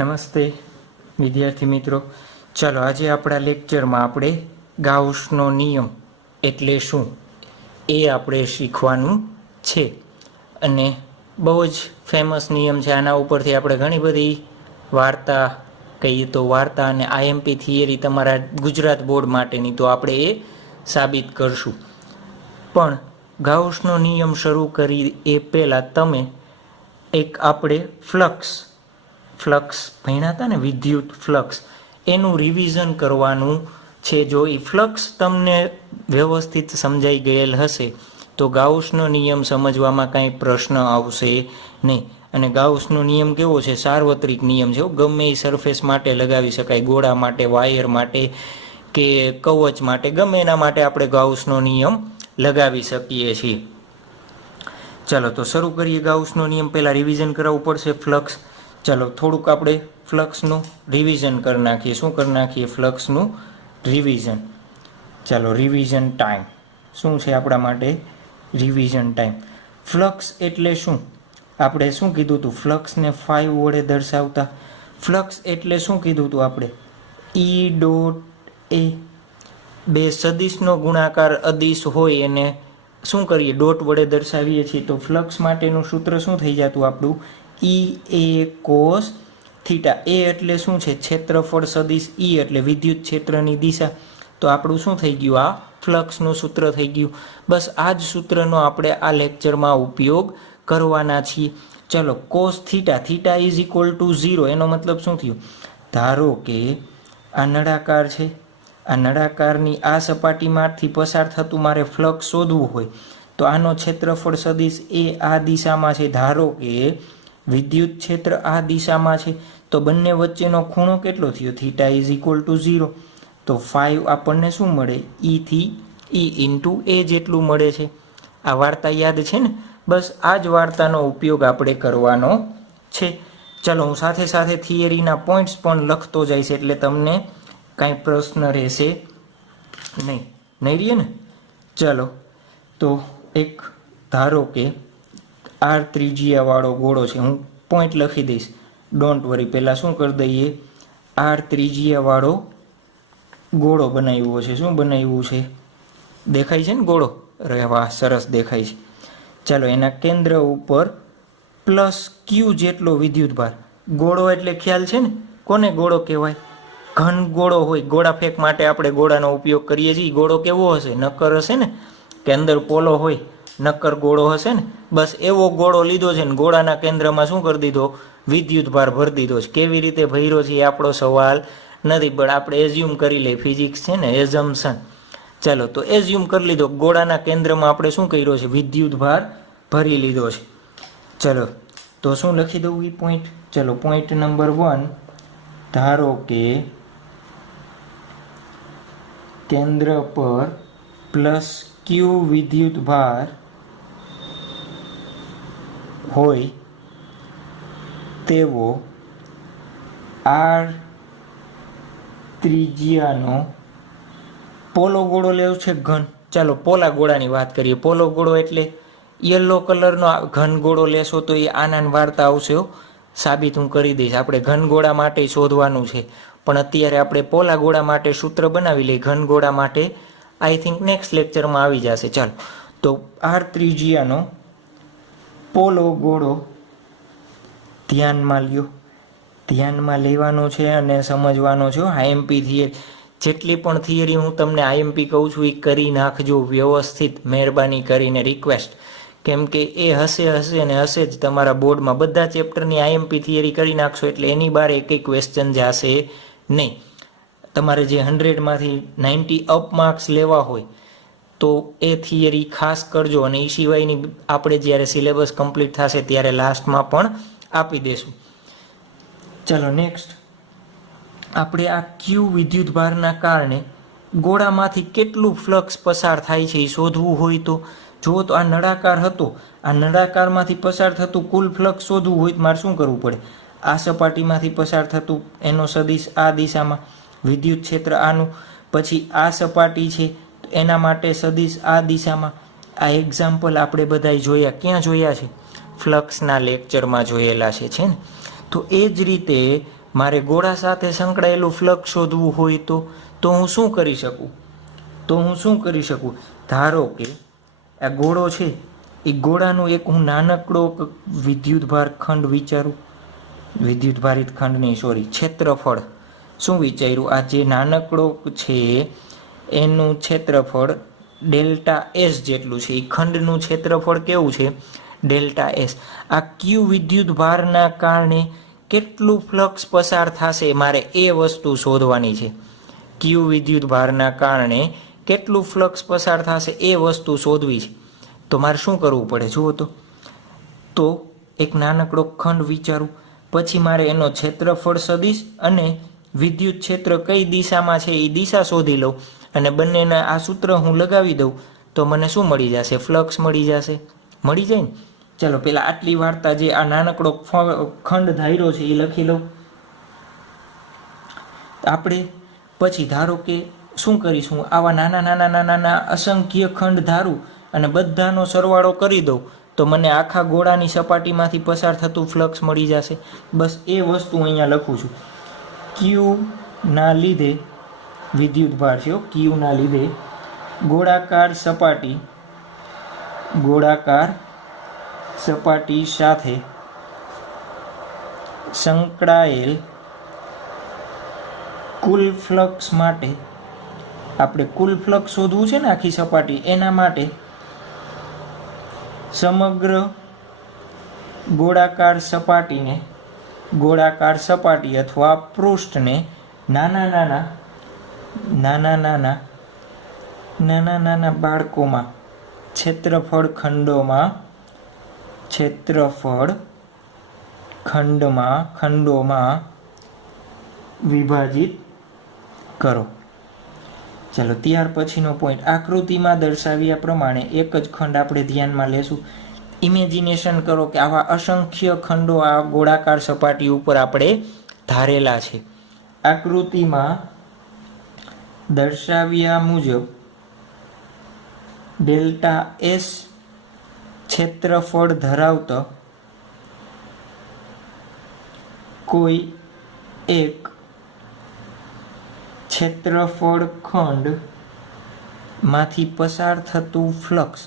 નમસ્તે વિદ્યાર્થી મિત્રો, ચાલો આજે આપણા લેક્ચરમાં આપણે ગાઉસનો નિયમ એટલે શું એ આપણે શીખવાનું છે. અને બહુ જ ફેમસ નિયમ છે. આના ઉપરથી આપણે ઘણી બધી વાર્તા કહીએ તો વાર્તા અને આઈએમપી થિયરી તમારા ગુજરાત બોર્ડ માટેની તો આપણે એ સાબિત કરશું. પણ ગાઉસનો નિયમ શરૂ કરી એ પહેલાં તમે એક આપણે ફ્લક્સ ભણ્યા હતા ને, વિદ્યુત ફ્લક્સ, એનું રિવિઝન કરવાનું છે. જો એ ફ્લક્સ તમને વ્યવસ્થિત સમજાઈ ગયેલ હશે તો ગાઉસનો નિયમ સમજવામાં કાંઈ પ્રશ્ન આવશે નહીં. અને ગાઉસનો નિયમ કેવો છે? સાર્વત્રિક નિયમ છે. ગમે એ સરફેસ માટે લગાવી શકાય, ગોળા માટે, વાયર માટે કે કવચ માટે, ગમે એના માટે આપણે ગાઉસનો નિયમ લગાવી શકીએ છીએ. ચાલો તો શરૂ કરીએ. ગાઉસનો નિયમ પહેલાં રિવિઝન કરાવવું પડશે. ફ્લક્સ, ચાલો થોડુંક આપણે ફ્લક્સનું રિવિઝન કરી નાખીએ. શું કરી નાખીએ? ફ્લક્સનું રિવિઝન. ચાલો, રિવિઝન ટાઈમ શું છે આપણા માટે? Revision time. ફ્લક્સ એટલે શું? આપણે શું કીધું હતું? ફ્લક્સને 5 વડે દર્શાવતા. ફ્લક્સ એટલે શું કીધું હતું આપણે? ઈ ડોટ એ. બે સદિશનો ગુણાકાર અદિશ હોય એને શું કરીએ? ડોટ વડે દર્શાવીએ છીએ. તો ફ્લક્સ માટેનું સૂત્ર શું થઈ જતું આપણું? ઈ એ કોસ થીટા. એ એટલે શું છે? ક્ષેત્રફળ સદિશ. ઈ એટલે વિદ્યુત ક્ષેત્રની દિશા. તો આપણું શું થઈ ગયું? આ ફ્લક્સનું સૂત્ર થઈ ગયું. બસ આ જ સૂત્રનો આપણે આ લેક્ચરમાં ઉપયોગ કરવાના છીએ. ચલો, cos theta, theta is equal to 0. એનો મતલબ શું થયું? ધારો કે આ નળાકાર છે. આ નળાકારની આ સપાટીમાંથી પસાર થતું મારે ફ્લક્સ શોધવું હોય તો આનો ક્ષેત્રફળ સદિશ એ આ દિશામાં છે. ધારો કે વિદ્યુત ક્ષેત્ર આ દિશામાં છે તો બંને વચ્ચેનો ખૂણો કેટલો થયો? Theta is equal to 0. તો 5 આપણને શું મળે? ઈ ઇન્ટુ એ જેટલું મળે છે. આ વાર્તા યાદ છે ને? બસ આ જ વાર્તાનો ઉપયોગ આપણે કરવાનો છે. ચલો, હું સાથે સાથે થિયરીના પોઈન્ટ્સ પણ લખતો જઈશ એટલે તમને કાંઈ પ્રશ્ન રહેશે નહીં રહીએ ને? ચલો, તો એક ધારો કે આર ત્રિજ્યાવાળો ગોળો છે. હું પોઈન્ટ લખી દઈશ, ડોન્ટ વરી. પહેલાં શું કરી દઈએ? આર ત્રિજ્યાવાળો ગોળો બનાવ્યો છે. શું બનાવ્યું છે? દેખાય છે ને ગોળો? અરે વાહ, સરસ દેખાય છે. ચાલો, એના કેન્દ્ર ઉપર પ્લસ ક્યુ જેટલો વિદ્યુત ભાર. ગોળો એટલે ખ્યાલ છે ને? કોને ગોળો કહેવાય? ઘન ગોળો હોય. ગોળા ફેંક માટે આપણે ગોળાનો ઉપયોગ કરીએ છીએ. ગોળો કેવો હશે? નક્કર હશે ને? કે અંદર પોલો હોય, નક્કર ગોળો હશે ને? બસ એવો ગોળો લીધો છે ને ગોળાના કેન્દ્રમાં શું કરી દીધો? વિદ્યુત ભાર ભરી દીધો છે. કેવી રીતે ભર્યો છે એ આપણો સવાલ નથી, પણ આપણે એઝ્યુમ કરી લઈએ. ફિઝિક્સ છે ને, એઝમ્પશન. ચાલો, તો એઝ્યુમ કરી લીધો. ગોળાના કેન્દ્રમાં આપણે શું કર્યો છે? વિદ્યુત ભાર ભરી લીધો છે. ચલો, તો શું લખી દઉં એ પોઈન્ટ? ચલો, પોઈન્ટ નંબર 1, ધારો કે કેન્દ્ર પર પ્લસ ક્યુ વિદ્યુત ભાર હોય તેવો આર ત્રિજ્યાનો પોલો ગોળો લેવો છે. ઘન. ચાલો, પોલા ગોળાની વાત કરીએ. પોલો ગોળો એટલે યલો કલરનો ઘન ગોળો લેશો તો એ આનંદ વાર્તા આવશે. સાબિત હું કરી દઈશ. આપણે ઘન ગોળા માટે શોધવાનું છે, પણ અત્યારે આપણે પોલા ગોળા માટે સૂત્ર બનાવી લઈએ. ઘન ગોળા માટે આઈ થિંક નેક્સ્ટ લેક્ચરમાં આવી જશે. ચાલો, તો આર ત્રિજ્યાનો પોલો ગોળો ધ્યાનમાં લ્યો. ધ્યાનમાં લેવાનો છે અને સમજવાનો છે. આઈએમપી થિયરી, જેટલી પણ થિયરી હું તમને આઈએમપી કહું છું એ કરી નાખજો વ્યવસ્થિત, મહેરબાની કરીને રિક્વેસ્ટ. કેમ કે એ હશે અને હશે જ તમારા બોર્ડમાં. બધા ચેપ્ટરની આઈએમપી થિયરી કરી નાખશો એટલે એની બહાર એક ક્વેશ્ચન જશે નહીં. તમારે જે 100માંથી 90 અપ માર્ક્સ લેવા હોય તો એ થિયરી ખાસ કરજો. અને એ સિવાયની આપણે જ્યારે સિલેબસ કમ્પ્લીટ થશે ત્યારે લાસ્ટમાં પણ આપી દેશું. ચાલો, નેક્સ્ટ આપણે આ ક્યુ વિદ્યુત ભારના કારણે ગોળામાંથી કેટલું ફ્લક્સ પસાર થાય છે એ શોધવું હોય તો જો તો આ નળાકાર હતો, આ નળાકારમાંથી પસાર થતું કુલ ફ્લક્સ શોધવું હોય તો મારે શું કરવું પડે? આ સપાટીમાંથી પસાર થતું એનો સદિશ આ દિશામાં, વિદ્યુત ક્ષેત્ર આનું, પછી આ સપાટી છે એના માટે સદિશ આ દિશામાં. આ એક્ઝામ્પલ આપણે બધાય જોયા. ક્યાં જોયા છે? ફ્લક્સના લેક્ચરમાં જોયેલા છે ને? તો એ જ રીતે મારે ગોળા સાથે સંકળાયેલું ફ્લક્સ શોધવું હોય તો હું શું કરી શકું? ધારો કે આ ગોળો છે, એ ગોળાનું એક હું નાનકડો વિદ્યુતભાર ખંડ વિચારું, વિદ્યુતભારિત ખંડ નહીં, સોરી, ક્ષેત્રફળ શું વિચાર્યું? આ જે નાનકડો છે એનું ક્ષેત્રફળ ડેલ્ટા એસ જેટલું છે. એ ખંડનું ક્ષેત્રફળ કેવું છે? Delta S. આ ક્યુ વિદ્યુતભારના કારણે કેટલું ફ્લક્સ પસાર થશે મારે એ વસ્તુ શોધવાની છે. ક્યુ વિદ્યુતભારના કારણે કેટલું ફ્લક્સ પસાર થશે એ વસ્તુ શોધવી છે. તો મારે શું કરવું પડે જુઓ તો એક નાનકડો ખંડ વિચારું, પછી મારે એનો ક્ષેત્રફળ સદિશ અને વિદ્યુત ક્ષેત્ર કઈ દિશામાં છે એ દિશા શોધી લઉં અને બંનેના આ સૂત્ર હું લગાવી દઉં તો મને શું મળી જશે? ફ્લક્સ મળી જશે. મળી જાય ને? ચાલો પેલા આટલી વાર્તા જે આ નાનકડો ખંડ ધાર્યો છે એ લખી લઉં. આપણે પછી ધારો કે શું કરીશું, આવા નાના અસંખ્ય ખંડ ધારું અને બધાનો સરવાળો કરી દઉં તો મને આખા ગોળાની સપાટીમાંથી પસાર થતું ફ્લક્સ મળી જશે. બસ એ વસ્તુ અહીંયા લખું છું. ક્યુ ના લીધે વિદ્યુતભાર છે, ક્યુ ના લીધે ગોળાકાર સપાટી સાથે સંકળાયેલ કુલ ફ્લક્સ માટે આપણે કુલ ફ્લક્સ શોધવું છે ને આખી સપાટી, એના માટે સમગ્ર ગોળાકાર સપાટી અથવા પૃષ્ઠને નાના બાળકોમાં ક્ષેત્રફળ ખંડોમાં વિભાજિત કરો. ચાલો ત્યાર પછીનો પોઈન્ટ, આકૃતિમાં દર્શાવ્યા પ્રમાણે એક જ ખંડ આપણે ધ્યાનમાં લેશું. ઇમેજિનેશન કરો કે આવા અસંખ્ય ખંડો આ ગોળાકાર સપાટી ઉપર આપણે ધારેલા છે. આકૃતિમાં દર્શાવ્યા મુજબ ડેલ્ટા એસ ક્ષેત્રફળ ધરાવતો કોઈ એક ક્ષેત્રફળ ખંડ માંથી પસાર થતું ફ્લક્સ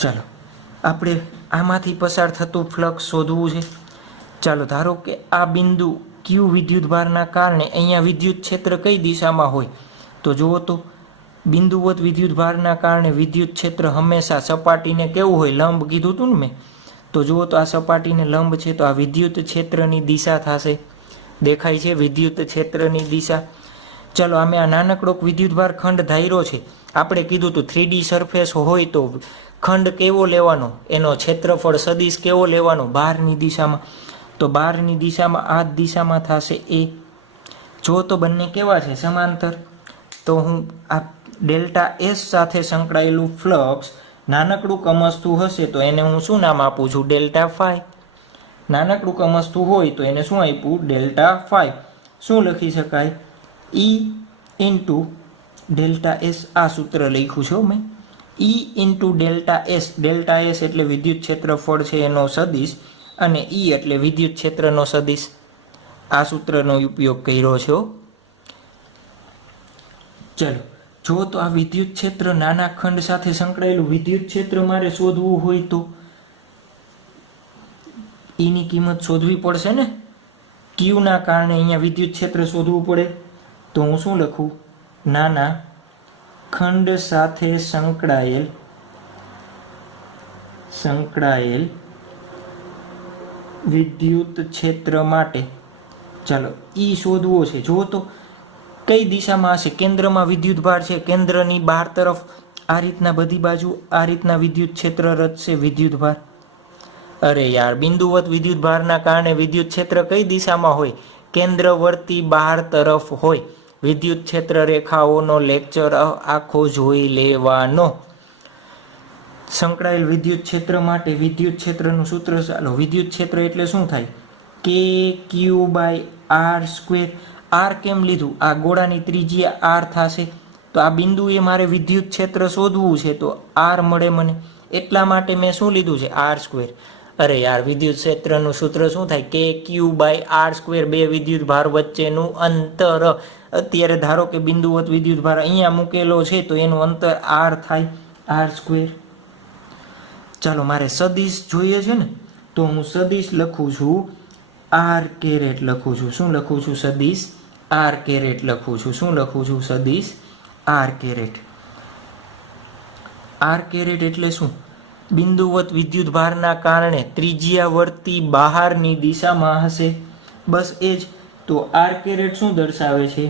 ચાલો આપણે આમાંથી પસાર થતું ફ્લક્સ શોધવું છે. ચાલો ધારો કે આ બિંદુ ક્યુ વિદ્યુતભારના કારણે અહીંયા વિદ્યુત ક્ષેત્ર કઈ દિશામાં હોય તો જુઓ તો બિંદુવત વિદ્યુતભારના કારણે વિદ્યુત ક્ષેત્ર હંમેશા સપાટીને કેવું હોય? લંબ કીધું હતું ને મેં. તો જુઓ તો આ સપાટીને લંબ છે તો આ વિદ્યુત ક્ષેત્રની દિશા થશે. દેખાય છે વિદ્યુત ક્ષેત્રની દિશા. ચલો અમે આ નાનકડો વિદ્યુતભાર ખંડ ધાર્યો છે. આપણે કીધું હતું 3D સરફેસ હોય તો ખંડ કેવો લેવાનો, એનો ક્ષેત્રફળ સદિશ કેવો લેવાનો? બહારની દિશામાં. તો બહારની દિશામાં આ દિશામાં થશે એ. જો તો બંને કેવા છે? સમાંતર. તો હું આ ડેલ્ટા એસ સાથે સંકળાયેલું ફ્લક્સ નાનકડું કમસતું હશે તો એને હું શું નામ આપું છું? Delta phi. નાનકડું કમસતું હોય તો એને શું આપ્યું? Delta phi. શું લખી શકાય? E into delta S. આ સૂત્ર લખ્યું છે મેં. E into delta S. Delta S એટલે વિદ્યુત ક્ષેત્રફળ છે એનો સદિશ અને ઈ એટલે વિદ્યુત ક્ષેત્રનો સદિશ. આ સૂત્રનો ઉપયોગ કર્યો છે. ચલો જો તો આ વિદ્યુત ક્ષેત્ર નાના ખંડ સાથે સંકળાયેલું વિદ્યુત ક્ષેત્ર મારે શોધવું હોય તો ઈની કિંમત શોધવી પડશે ને. ક્યુ ના કારણે અહીંયા વિદ્યુત ક્ષેત્ર શોધવું પડે તો હું શું લખું? નાના ખંડ સાથે સંકળાયેલ વિદ્યુત ક્ષેત્ર માટે ચાલો ઈ શોધવો છે. જો તો કઈ દિશામાં હશે? કેન્દ્રમાં વિદ્યુતભાર છે, કેન્દ્રની બહાર તરફ આ રીતના બધી બાજુ આ રીતના વિદ્યુત ક્ષેત્ર રચશે વિદ્યુતભાર. અરે યાર, બિંદુવત વિદ્યુતભારના કારણે વિદ્યુત ક્ષેત્ર કઈ દિશામાં હોય? કેન્દ્રવર્તી બહાર તરફ હોય. વિદ્યુત ક્ષેત્ર રેખાઓનો લેક્ચર આખો જોઈ લેવાનો. સંકળાયેલ વિદ્યુત ક્ષેત્ર માટે વિદ્યુત ક્ષેત્રનું સૂત્ર ચાલો. વિદ્યુત ક્ષેત્ર એટલે શું થાય? કે ક્યુ બાય આર સ્ક્વેર. આર કેમ લીધું? આ ગોળાની ત્રિજ્યા આર થશે તો આ બિંદુએ મારે વિદ્યુત ક્ષેત્ર શોધવું છે તો આર મળે મને. એટલા માટે મેં શું લીધું છે? R square. અરે યાર, વિદ્યુત ક્ષેત્રનું સૂત્ર શું થાય? કે ક્યુ બાય આર સ્ક્વેર, બે વિદ્યુત ભાર વચ્ચેનું અંતર. અત્યારે ધારો કે બિંદુવત વિદ્યુત ભાર અહીંયા મૂકેલો છે તો એનું અંતર આર થાય, આર સ્ક્વેર. ચાલો, મારે સદિશ જોઈએ છે ને, તો હું સદિશ લખું છું આર કેરેટ લખું છું. શું લખું છું? સદિશ આર કેરેટ લખું છું. શું લખું છું? સદિશ આર કેરેટ. આર કેરેટ એટલે શું? બિંદુવત વિદ્યુત ભારના કારણે ત્રિજ્યાવર્તી બહારની દિશામાં હશે. બસ એ જ. તો આર કેરેટ શું દર્શાવે છે?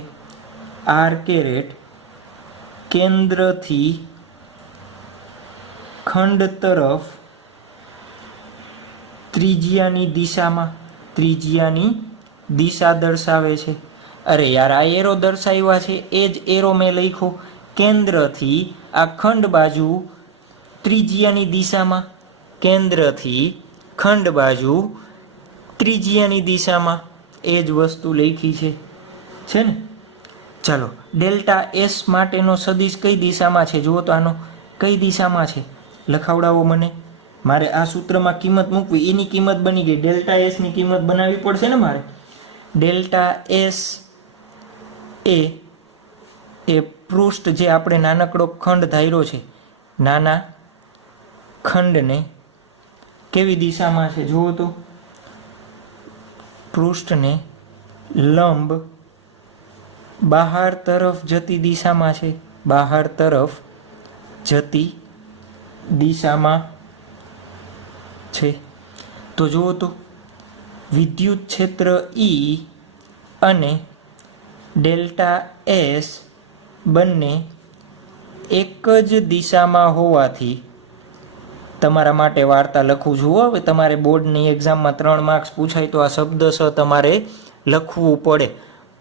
આર કેરેટ કેન્દ્રથી ખંડ તરફ ત્રિજ્યાની દિશા દર્શાવે છે. અરે યાર, આ એરો દર્શાવ્યા છે એ જ એરો મેં લખ્યો. કેન્દ્રથી આ ખંડ બાજુ ત્રિજ્યાની દિશામાં, કેન્દ્રથી ખંડ બાજુ ત્રિજ્યાની દિશામાં, એ જ વસ્તુ લખી છે ને. ચાલો, ડેલ્ટા એસ માટેનો સદિશ કઈ દિશામાં છે? જુઓ તો આનો કઈ દિશામાં છે? લખાવડાવો મને. મારે આ સૂત્રમાં કિંમત મૂકવી, એની કિંમત બની ગઈ. ડેલ્ટા એસની કિંમત બનાવવી પડશે ને મારે. ડેલ્ટા એસ એ પૃષ્ઠ જે આપણે નાનકડો ખંડ ધાર્યો છે, નાના ખંડને કેવી દિશામાં છે? જુઓ તો, પૃષ્ઠને લંબ બહાર તરફ જતી દિશામાં છે. બહાર તરફ જતી દિશામાં છે. તો જુઓ તો, વિદ્યુત ક્ષેત્ર ઈ અને ડેલ્ટા એસ બંને એક જ દિશામાં હોવાથી, તમારા માટે વાર્તા લખું છું. હવે તમારે બોર્ડની એક્ઝામમાં 3 માર્ક્સ પૂછાય તો આ શબ્દશ તમારે લખવું પડે.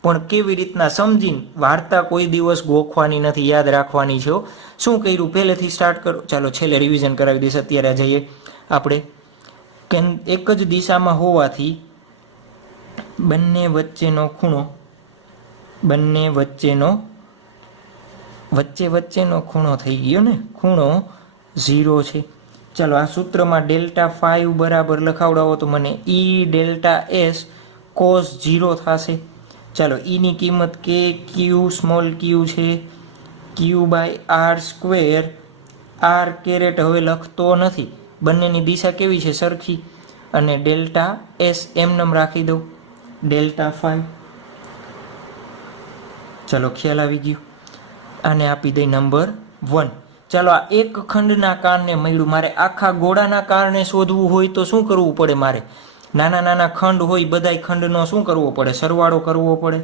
પણ કેવી રીતના સમજીને, વાર્તા કોઈ દિવસ ગોખવાની નથી, યાદ રાખવાની છે. શું કર્યું પહેલેથી સ્ટાર્ટ કરો. ચાલો છેલ્લે રિવિઝન કરાવી દઈશ. અત્યારે જઈએ આપણે. એક જ દિશામાં હોવાથી બંને વચ્ચેનો ખૂણો, વચ્ચેનો ખૂણો થઈ ગયો ને, ખૂણો 0 છે. ચાલો, આ સૂત્રમાં ડેલ્ટા 5 બરાબર લખાવડાવો તો મને ઈ ડેલ્ટા એસ કોસ 0 થશે. ચાલો, ઈની કિંમત કે ક્યુ સ્મોલ ક્યુ છે, q by r square. R caret હવે લખતો નથી, બંનેની દિશા કેવી છે? સરખી. અને ડેલ્ટા એસ એમનેમ રાખી દઉં, ડેલ્ટા 5. ચાલો, ખ્યાલ આવી ગયો. આને આપી દઈ નંબર 1. ચાલો, આ એક ખંડના કારણે મળ્યું. મારે આખા ગોળાના કારણે શોધવું હોય તો શું કરવું પડે? મારે નાના નાના ખંડ હોય, બધાય ખંડનો શું કરવો પડે? સરવાળો કરવો પડે.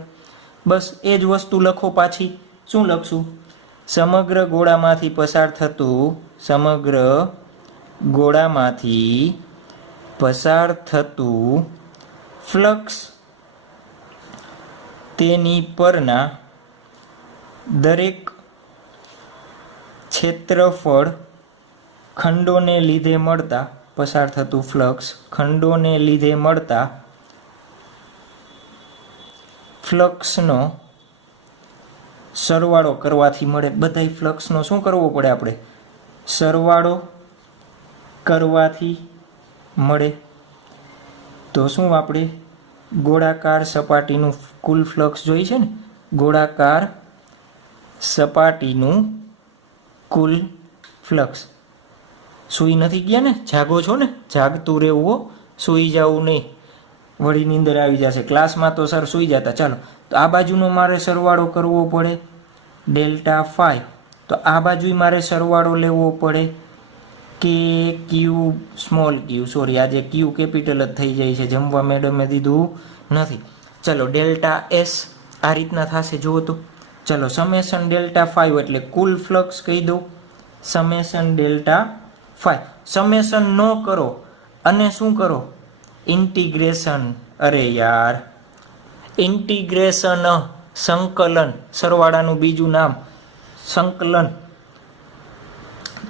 બસ એ જ વસ્તુ લખો પાછી. શું લખશું? સમગ્ર ગોળામાંથી પસાર થતું ફ્લક્સ તેની પરના દરેક ક્ષેત્રફળ ખંડોને લીધે મળતા, પસાર થતું ફ્લક્સ ખંડોને લીધે મળતા ફ્લક્સનો સરવાળો કરવાથી મળે. બધાય ફ્લક્સનો શું કરવો પડે? આપણે સરવાળો કરવાથી મળે. તો શું આપણે ગોળાકાર સપાટીનું કુલ ફ્લક્સ જોઈ છે ને? ગોળાકાર સપાટીનું કુલ ફ્લક્સ. સૂઈ નથી ગયા ને? જાગો છો ને? જાગતું રહેવું, સૂઈ જવું નહીં, વળી નીંદર આવી જશે. ક્લાસમાં તો સર સૂઈ જતા. ચાલો, તો આ બાજુનો મારે સરવાળો કરવો પડે ડેલ્ટા 5. તો આ બાજુ મારે સરવાળો લેવો પડે કે ક્યુ સ્મોલ ક્યુ. સોરી, આજે ક્યુ કેપિટલ જ થઈ જાય છે, જમવા મેડમે દીધું નથી. ચલો, ડેલ્ટા એસ આ રીતના થશે. જુઓ તો, ચલો, સમેશન ડેલ્ટા 5 એટલે કુલ ફ્લક્સ કહી દઉં. Summation delta 5. સમેશન ન કરો અને શું કરો? ઇન્ટિગ્રેશન. અરે યાર, ઇન્ટિગ્રેશન, સંકલન, સરવાળાનું બીજું નામ સંકલન.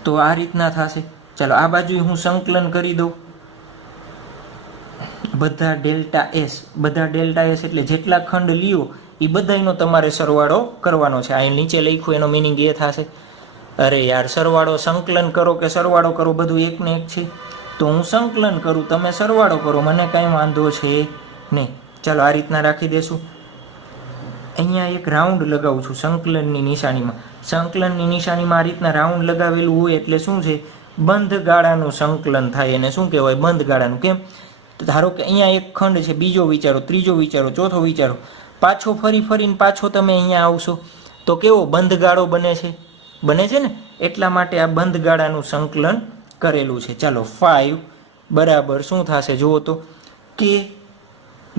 તો આ રીતના થશે. ચાલો, આ બાજુ હું સંકલન કરી દઉં. બધા ડેલ્ટા એસ એટલે જેટલા ખંડ લ્યો એ બધાનો તમારે સરવાળો કરવાનો છે. અહીં નીચે લખ્યું એનો મિનિંગ એ થશે, અરે યાર સરવાળો સંકલન કરો કે સરવાળો કરો બધું એકને એક છે, તો હું સંકલન કરું તમે સરવાળો કરો, મને કાંઈ વાંધો છે નહીં. ચાલો આ રીતના રાખી દેશું. અહીંયા એક રાઉન્ડ લગાવું છું સંકલનની નિશાનીમાં. સંકલનની નિશાનીમાં આ રીતના રાઉન્ડ લગાવેલું હોય એટલે શું છે, બંધ ગાળાનું સંકલન થાય. એને શું કહેવાય, બંધ ગાળાનું. કેમ, તો ધારો કે અહીંયા એક ખંડ છે, બીજો વિચારો, ત્રીજો વિચારો, ચોથો વિચારો, પાછો ફરીને પાછો તમે અહીંયા આવશો તો કેવો બંધ ગાળો બને છે ને, એટલા માટે આ બંધ ગાળાનું સંકલન કરેલું છે. ચાલો 5 બરાબર શું થશે જુઓ તો, કે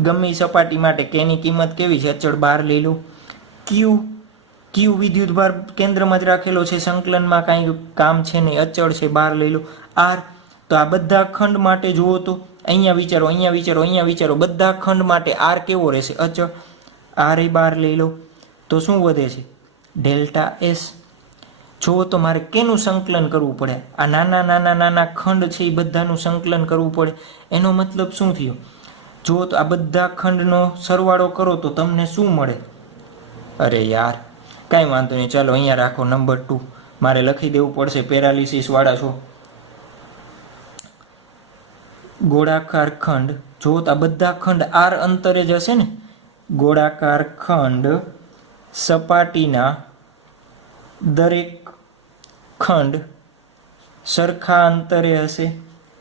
ગમે સપાટી માટે કેની કિંમત કેવી છે, અચળ 12 લઈ લો. ક્યુ વિદ્યુતભાર કેન્દ્રમાં જ રાખેલો છે, સંકલનમાં કાંઈ કામ છે નહીં, અચળ છે 12 લઈ લો. આર, તો આ બધા ખંડ માટે જુઓ તો અહીંયા વિચારો, બધા ખંડ માટે આર કેવો રહેશે, અચળ. આર એ 12 લઈ લો તો શું વધે છે, ડેલ્ટા એસ. જુઓ તો મારે કેનું સંકલન કરવું પડે, આ નાના ખંડ છે એ બધાનું સંકલન કરવું પડે. એનો મતલબ શું થયો, જુઓ તો આ બધા ખંડનો સરવાળો કરો તો તમને શું મળે, અરે યાર કાંઈ વાંધો નહીં. ચાલો અહીંયા રાખો નંબર 2, મારે લખી દેવું પડશે, પેરાલિસિસ વાળા છો. ગોળાકાર ખંડ, જુઓ તો આ બધા ખંડ આર અંતરે જ હશે ને, ગોળાકાર ખંડ સપાટીના દરેક ખંડ સરખા અંતરે હશે,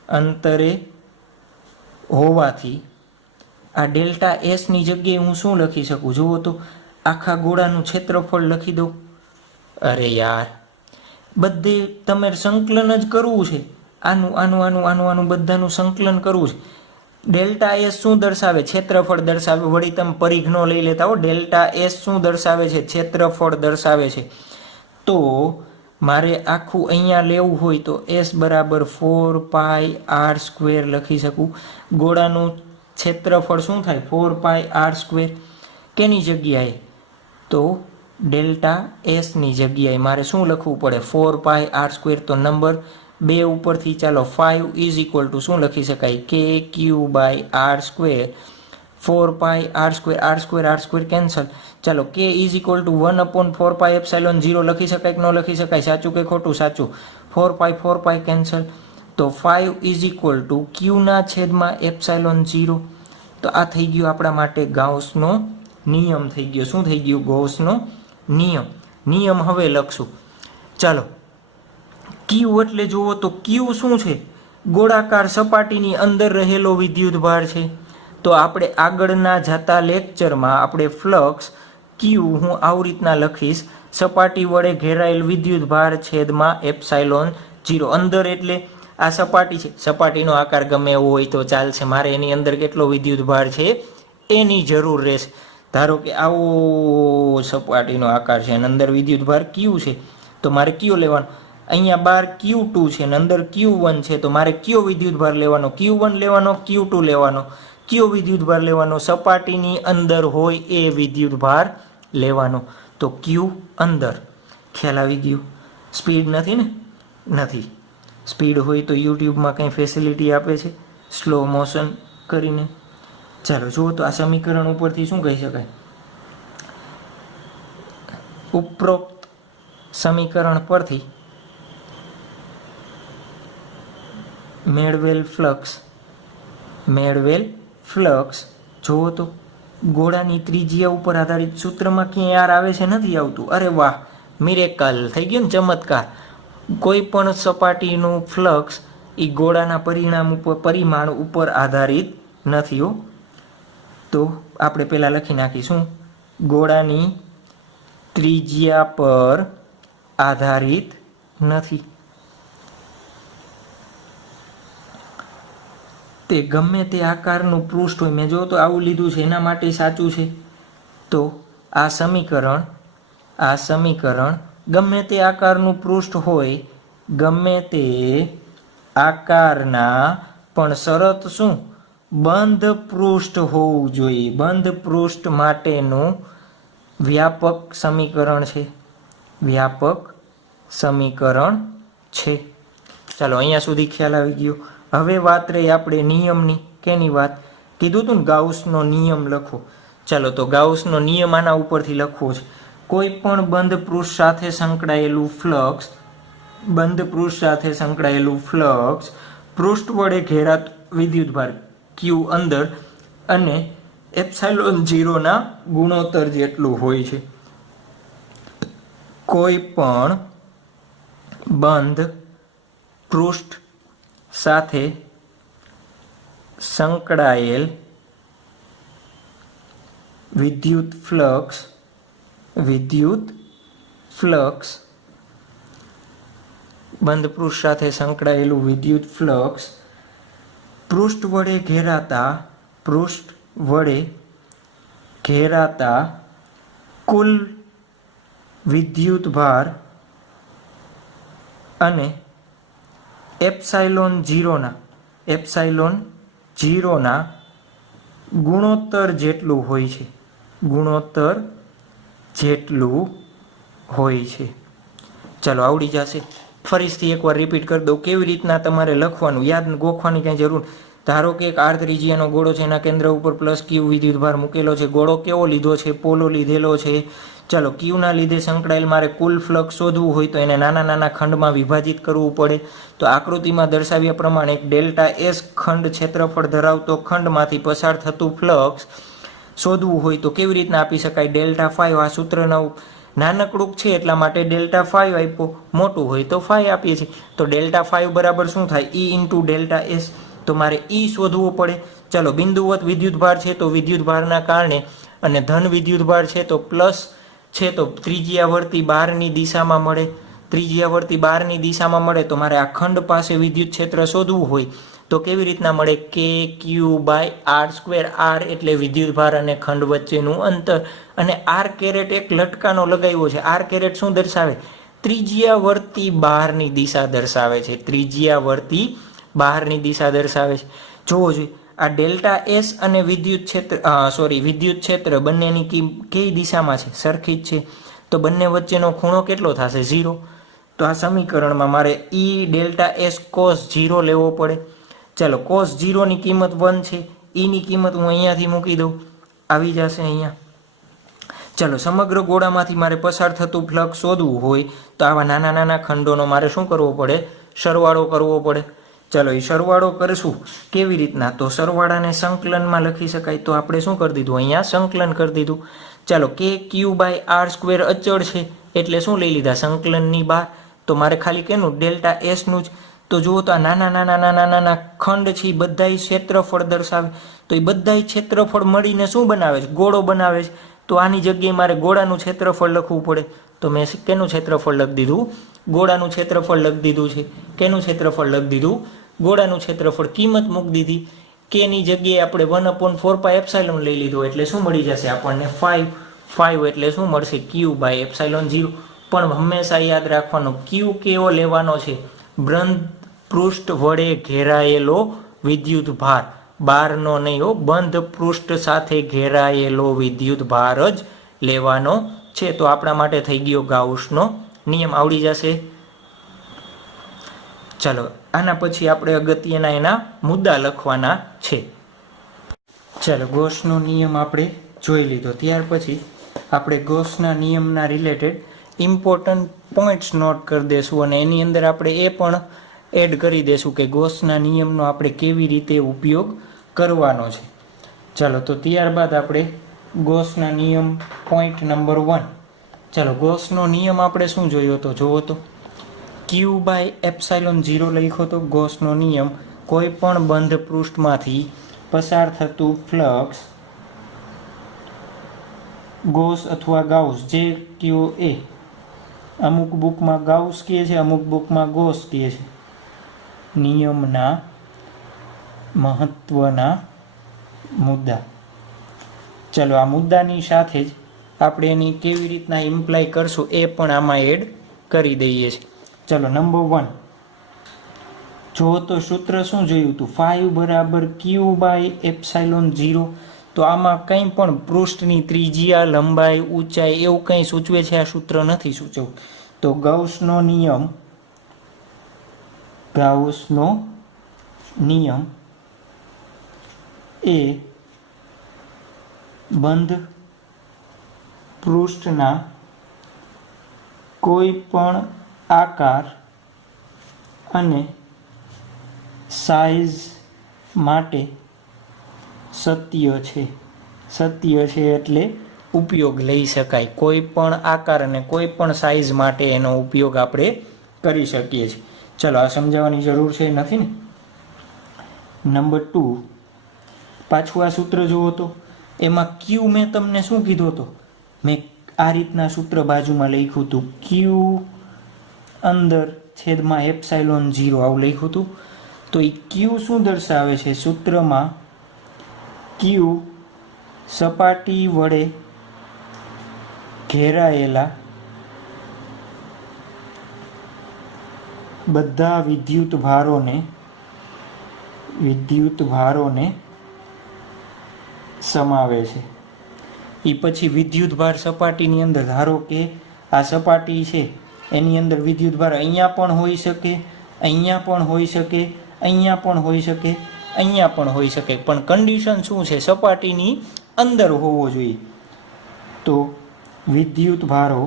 અંતરે હોવાથી આ ડેલ્ટા એસની જગ્યાએ હું શું લખી શકું, જુઓ તો આખા ગોળાનું ક્ષેત્રફળ લખી દઉં. અરે યાર બધે તમારે સંકલન જ કરવું છે, આનું બધાનું સંકલન કરવું છે. ડેલ્ટા એસ શું દર્શાવે, ક્ષેત્રફળ દર્શાવે. વળી તમે પરિઘનો લઈ લેતા હો, ડેલ્ટા એસ શું દર્શાવે છે, ક્ષેત્રફળ દર્શાવે છે. તો મારે આખું અહીંયા લેવું હોય તો એસ બરાબર 4πr² લખી શકું. ગોળાનું ક્ષેત્રફળ શું થાય, 4πr². કેની જગ્યાએ, તો ડેલ્ટા એસની જગ્યાએ મારે શું લખવું પડે, 4πr². તો નંબર 2 ઉપરથી ચાલો 5 ઇઝ ઇક્વલ ટુ શું લખી શકાય, KQ/r². 4πr², r² cancel. ચાલો k ઇઝ ઇક્વલ ટુ 1/4πε0 લખી શકાય કે ન લખી શકાય, સાચું કે ખોટું, સાચું. 4π કેન્સલ. તો 5 ઇઝ ઇક્વલ ટુ ક્યુના છેદમાં ε0. તો આ થઈ ગયું આપણા માટે ગાઉસનો નિયમ થઈ ગયો. શું થઈ ગયું, ગૌસનો નિયમ હવે લખશું. ચાલો ક્યુ એટલે જુઓ તો ક્યુ શું છે, ગોળાકાર સપાટીની અંદર રહેલો વિદ્યુતભાર છે. તો આપણે આગળના જતા લેક્ચરમાં આપણે ફ્લક્સ ક્યુ હું આવી રીતના લખીશ, સપાટી વડે ઘેરાયેલ વિદ્યુતભાર છેદમાં ε0. અંદર એટલે આ સપાટી છે, સપાટીનો આકાર ગમે એવો હોય તો ચાલશે, મારે એની અંદર કેટલો વિદ્યુતભાર છે એની જરૂર રહેશે. ધારો કે આવો સપાટીનો આકાર છે અને અંદર વિદ્યુતભાર ક્યુ છે, તો મારે કયો લેવાનો, અહીંયા બાર Q2 છે અને અંદર Q1 છે, તો મારે કયો વિદ્યુતભાર લેવાનો, Q1 લેવાનો, Q2 લેવાનો. કયો વિદ્યુતભાર લેવાનો, સપાટીની અંદર હોય એ વિદ્યુતભાર લેવાનો. તો Q અંદર. ખ્યાલ આવી ગયું. સ્પીડ નથી ને, નથી. સ્પીડ હોય તો યુટ્યુબમાં કંઈ ફેસિલિટી આપે છે સ્લો મોશન કરીને. ચાલો જુઓ તો આ સમીકરણ ઉપરથી શું કહી શકાય, ઉપરોક્ત સમીકરણ પરથી મેળવેલ ફ્લક્સ જુઓ તો ગોળાની ત્રિજ્યા ઉપર આધારિત. સૂત્રમાં ક્યાંય યાર આવે છે, નથી આવતું. અરે વાહ, મિરેકલ થઈ ગયું ને, ચમત્કાર. કોઈ પણ સપાટીનું ફ્લક્સ એ ગોળાના પરિમાણ ઉપર આધારિત નથી હો. તો આપણે પહેલાં લખી નાખીશું, ગોળાની ત્રિજ્યા પર આધારિત નથી. તે ગમે તે આકારનું પૃષ્ઠ હોય, મેં જો તો આવું લીધું છે એના માટે સાચું છે. તો આ સમીકરણ ગમે તે આકારનું પૃષ્ઠ હોય, ગમે તે આકારના, પણ શરત શું, બંધ પૃષ્ઠ હોવું જોઈએ. બંધ પૃષ્ઠ માટેનું વ્યાપક સમીકરણ છે. ચાલો અહીંયા સુધી ખ્યાલ આવી ગયો. હવે વાત રહી આપણે નિયમની. કેની વાત કીધું હતું ને, ગાઉસનો નિયમ લખો. ચાલો તો ગાઉસનો નિયમ આના ઉપરથી લખવો છે. કોઈ પણ બંધ પૃષ્ઠ સાથે સંકળાયેલું ફ્લક્સ પૃષ્ઠ વડે ઘેરાત વિદ્યુતભાર ક્યુ અંદર અને એપ્સાઇલોન 0 ના ગુણોત્તર જેટલું હોય છે. કોઈ પણ બંધ પૃષ્ઠ સાથે સંકળાયેલ વિદ્યુત ફ્લક્સ બંધ પૃષ્ઠ સાથે સંકળાયેલું વિદ્યુત ફ્લક્સ પૃષ્ઠ વડે ઘેરાતા કુલ વિદ્યુતભાર અને એપ્સાઇલોન 0 ના ગુણોત્તર જેટલું હોય છે. ચાલો આવડી જશે. ફરીથી એકવાર રિપીટ કરી દઉં કેવી રીતના તમારે લખવાનું, યાદ ગોખવાની કંઈ જરૂર. ધારો કે એક આર ત્રિજ્યાનો ગોળો છે, એના કેન્દ્ર ઉપર પ્લસ ક્યુ વિદ્યુતભાર મૂકેલો છે. ગોળો કેવો લીધો છે? પોલો લીધેલો છે. ચાલો ક્યુના લીધે સંકળાયેલ મારે કુલ ફ્લક્સ શોધવું હોય તો એને નાના નાના ખંડમાં વિભાજિત કરવું પડે. તો આકૃતિમાં દર્શાવ્યા પ્રમાણે એક ડેલ્ટા એસ ખંડ ક્ષેત્રફળ ધરાવતો ખંડમાંથી પસાર થતું ફ્લક્સ શોધવું હોય તો કેવી રીતના આપી શકાય? ડેલ્ટા 5. આ સૂત્રનું નાનકડું છે એટલા માટે ડેલ્ટા 5 આપ્યો, મોટું હોય તો 5 આપીએ છીએ. તો ડેલ્ટા 5 બરાબર શું થાય? ઈ ઇન્ટુ ડેલ્ટા એસ. તો મારે ઈ શોધવું પડે. ચાલો બિંદુવત વિદ્યુતભાર છે તો વિદ્યુતભારના કારણે, અને ધન વિદ્યુતભાર છે તો પ્લસ છે તો ત્રિજ્યાવર્તી બહારની દિશામાં મળે. તો મારે આ ખંડ પાસે વિદ્યુત ક્ષેત્ર શોધવું હોય તો કેવી રીતના મળે? કે ક્યુ બાય આર સ્ક્વેર. આર એટલે વિદ્યુતભાર અને ખંડ વચ્ચેનું અંતર, અને આર કેરેટ એક લટકાનો લગાવ્યો છે. આર કેરેટ શું દર્શાવે? ત્રિજ્યાવર્તી બહારની દિશા દર્શાવે છે. જોવો જોઈએ આ ડેલ્ટા એસ અને વિદ્યુત ક્ષેત્ર બંનેની કઈ દિશામાં છે? સરખી જ છે. તો બંને વચ્ચેનો ખૂણો કેટલો થશે? 0. તો આ સમીકરણમાં મારે ઈ ડેલ્ટા એસ કોસ 0 લેવો પડે. ચાલો કોસ 0 ની કિંમત 1 છે. ઈની કિંમત હું અહીંયાથી મૂકી દઉં, આવી જશે અહીંયા. ચાલો સમગ્ર ગોળામાંથી મારે પસાર થતું ફ્લક્સ શોધવું હોય તો આવા નાના નાના ખંડોનો મારે શું કરવો પડે? સરવાળો કરવો પડે. ચાલો એ સરવાળો કરીશું કેવી રીતના? તો સરવાળાને સંકલનમાં લખી શકાય. તો આપણે શું કરી દીધું? અહીંયા સંકલન કરી દીધું. ચાલો કે ક્યુ બાય આર સ્ક્વેર અચળ છે એટલે શું લઈ લીધા? સંકલનની બહાર. તો મારે ખાલી કેનું? ડેલ્ટા એસનું જ. તો જુઓ તો આ નાના ખંડ છે એ બધાય ક્ષેત્રફળ દર્શાવે. તો એ બધાય ક્ષેત્રફળ મળીને શું બનાવે છે? ગોળો બનાવે છે. તો આની જગ્યાએ મારે ગોળાનું ક્ષેત્રફળ લખવું પડે. તો મેં કેનું ક્ષેત્રફળ લખી દીધું? ગોળાનું ક્ષેત્રફળ લખી દીધું છે. કેનું ક્ષેત્રફળ લખી દીધું? ગોળાનું ક્ષેત્રફળ. કિંમત મૂકી દીધી. કેની જગ્યાએ આપણે 1/4π એપ્સાઇલોન લઈ લીધો એટલે શું મળી જશે આપણને? 5 એટલે શું મળશે? ક્યુ બાય એપ્સાઇલોન 0. પણ હંમેશા યાદ રાખવાનું ક્યુ કેવો લેવાનો છે? બંધ પૃષ્ઠ વડે ઘેરાયેલો વિદ્યુત ભાર, બારનો નહીં હો, બંધ પૃષ્ઠ સાથે ઘેરાયેલો વિદ્યુત ભાર જ લેવાનો છે. તો આપણા માટે થઈ ગયો ગાઉસનો નિયમ. આવડી જશે. ચાલો આના પછી આપણે અગત્યના એના મુદ્દા લખવાના છે. ચાલો ગૌસનો નિયમ આપણે જોઈ લીધો. ત્યાર પછી આપણે ગૌસના નિયમના રિલેટેડ ઇમ્પોર્ટન્ટ પોઈન્ટ્સ નોટ કરી દેશું અને એની અંદર આપણે એ પણ એડ કરી દેશું કે ગૌસના નિયમનો આપણે કેવી રીતે ઉપયોગ કરવાનો છે. ચાલો તો ત્યારબાદ આપણે ગૌસના નિયમ પોઈન્ટ નંબર 1. ચાલો ગૌસનો નિયમ આપણે શું જોયો તો જુઓ તો ક્યુ બાય એપ્સાઇલોન 0 લખ્યો તો ગૌસનો નિયમ કોઈ પણ બંધ પૃષ્ઠમાંથી પસાર થતું ફ્લક્સ ગૌસ અથવા ગાઉસ, જે ક્યુ એ અમુક બુકમાં ગાઉસ કહે છે, અમુક બુકમાં ગૌસ કહે છે. નિયમના મહત્વના મુદ્દા. ચલો આ મુદ્દાની સાથે જ આપણે એની કેવી રીતના ઇમ્પ્લાય કરશું એ પણ આમાં એડ કરી દઈએ છીએ. ચલો નંબર 1 જો તો સૂત્ર શું જોયું હતું? 5 બરાબર ક્યુ બાય એપ્સાઇલોન 0. તો આમાં કંઈ પણ પૃષ્ઠની ત્રિજ્યા, લંબાઈ, ઊંચાઈ એવું કંઈ સૂચવે છે? આ સૂત્ર નથી સૂચવતું. તો ગાઉસનો નિયમ એ બંધ પૃષ્ઠના કોઈ પણ આકાર અને સાઇઝ માટે સત્ય છે. સત્ય છે એટલે ઉપયોગ લઈ શકાય. કોઈ પણ આકાર અને કોઈ પણ સાઇઝ માટે એનો ઉપયોગ આપણે કરી શકીએ છીએ. ચલો, આ સમજાવવાની જરૂર છે નથી ને. નંબર 2, પાછું આ સૂત્ર જુઓ તો એમાં ક્યુ મેં તમને શું કીધું હતું? મેં આ રીતના સૂત્ર બાજુમાં લખ્યું હતું, ક્યુ અંદર છેદમાં એપ્સાઇલોન 0 આવું લખ્યું હતું. તો એ ક્યુ શું દર્શાવે છે? સૂત્રમાં ક્યુ સપાટી વડે ઘેરાયેલા બધા વિદ્યુત ભારોને સમાવે છે. એ પછી વિદ્યુતભાર સપાટીની અંદર, ધારો કે આ સપાટી છે એની અંદર વિદ્યુતભાર અહીંયા પણ હોઈ શકે, અહીંયા પણ હોઈ શકે, અહીંયા પણ હોઈ શકે, અહીંયા પણ હોઈ શકે, પણ કન્ડિશન શું છે? સપાટીની અંદર હોવો જોઈએ. તો વિદ્યુતભારો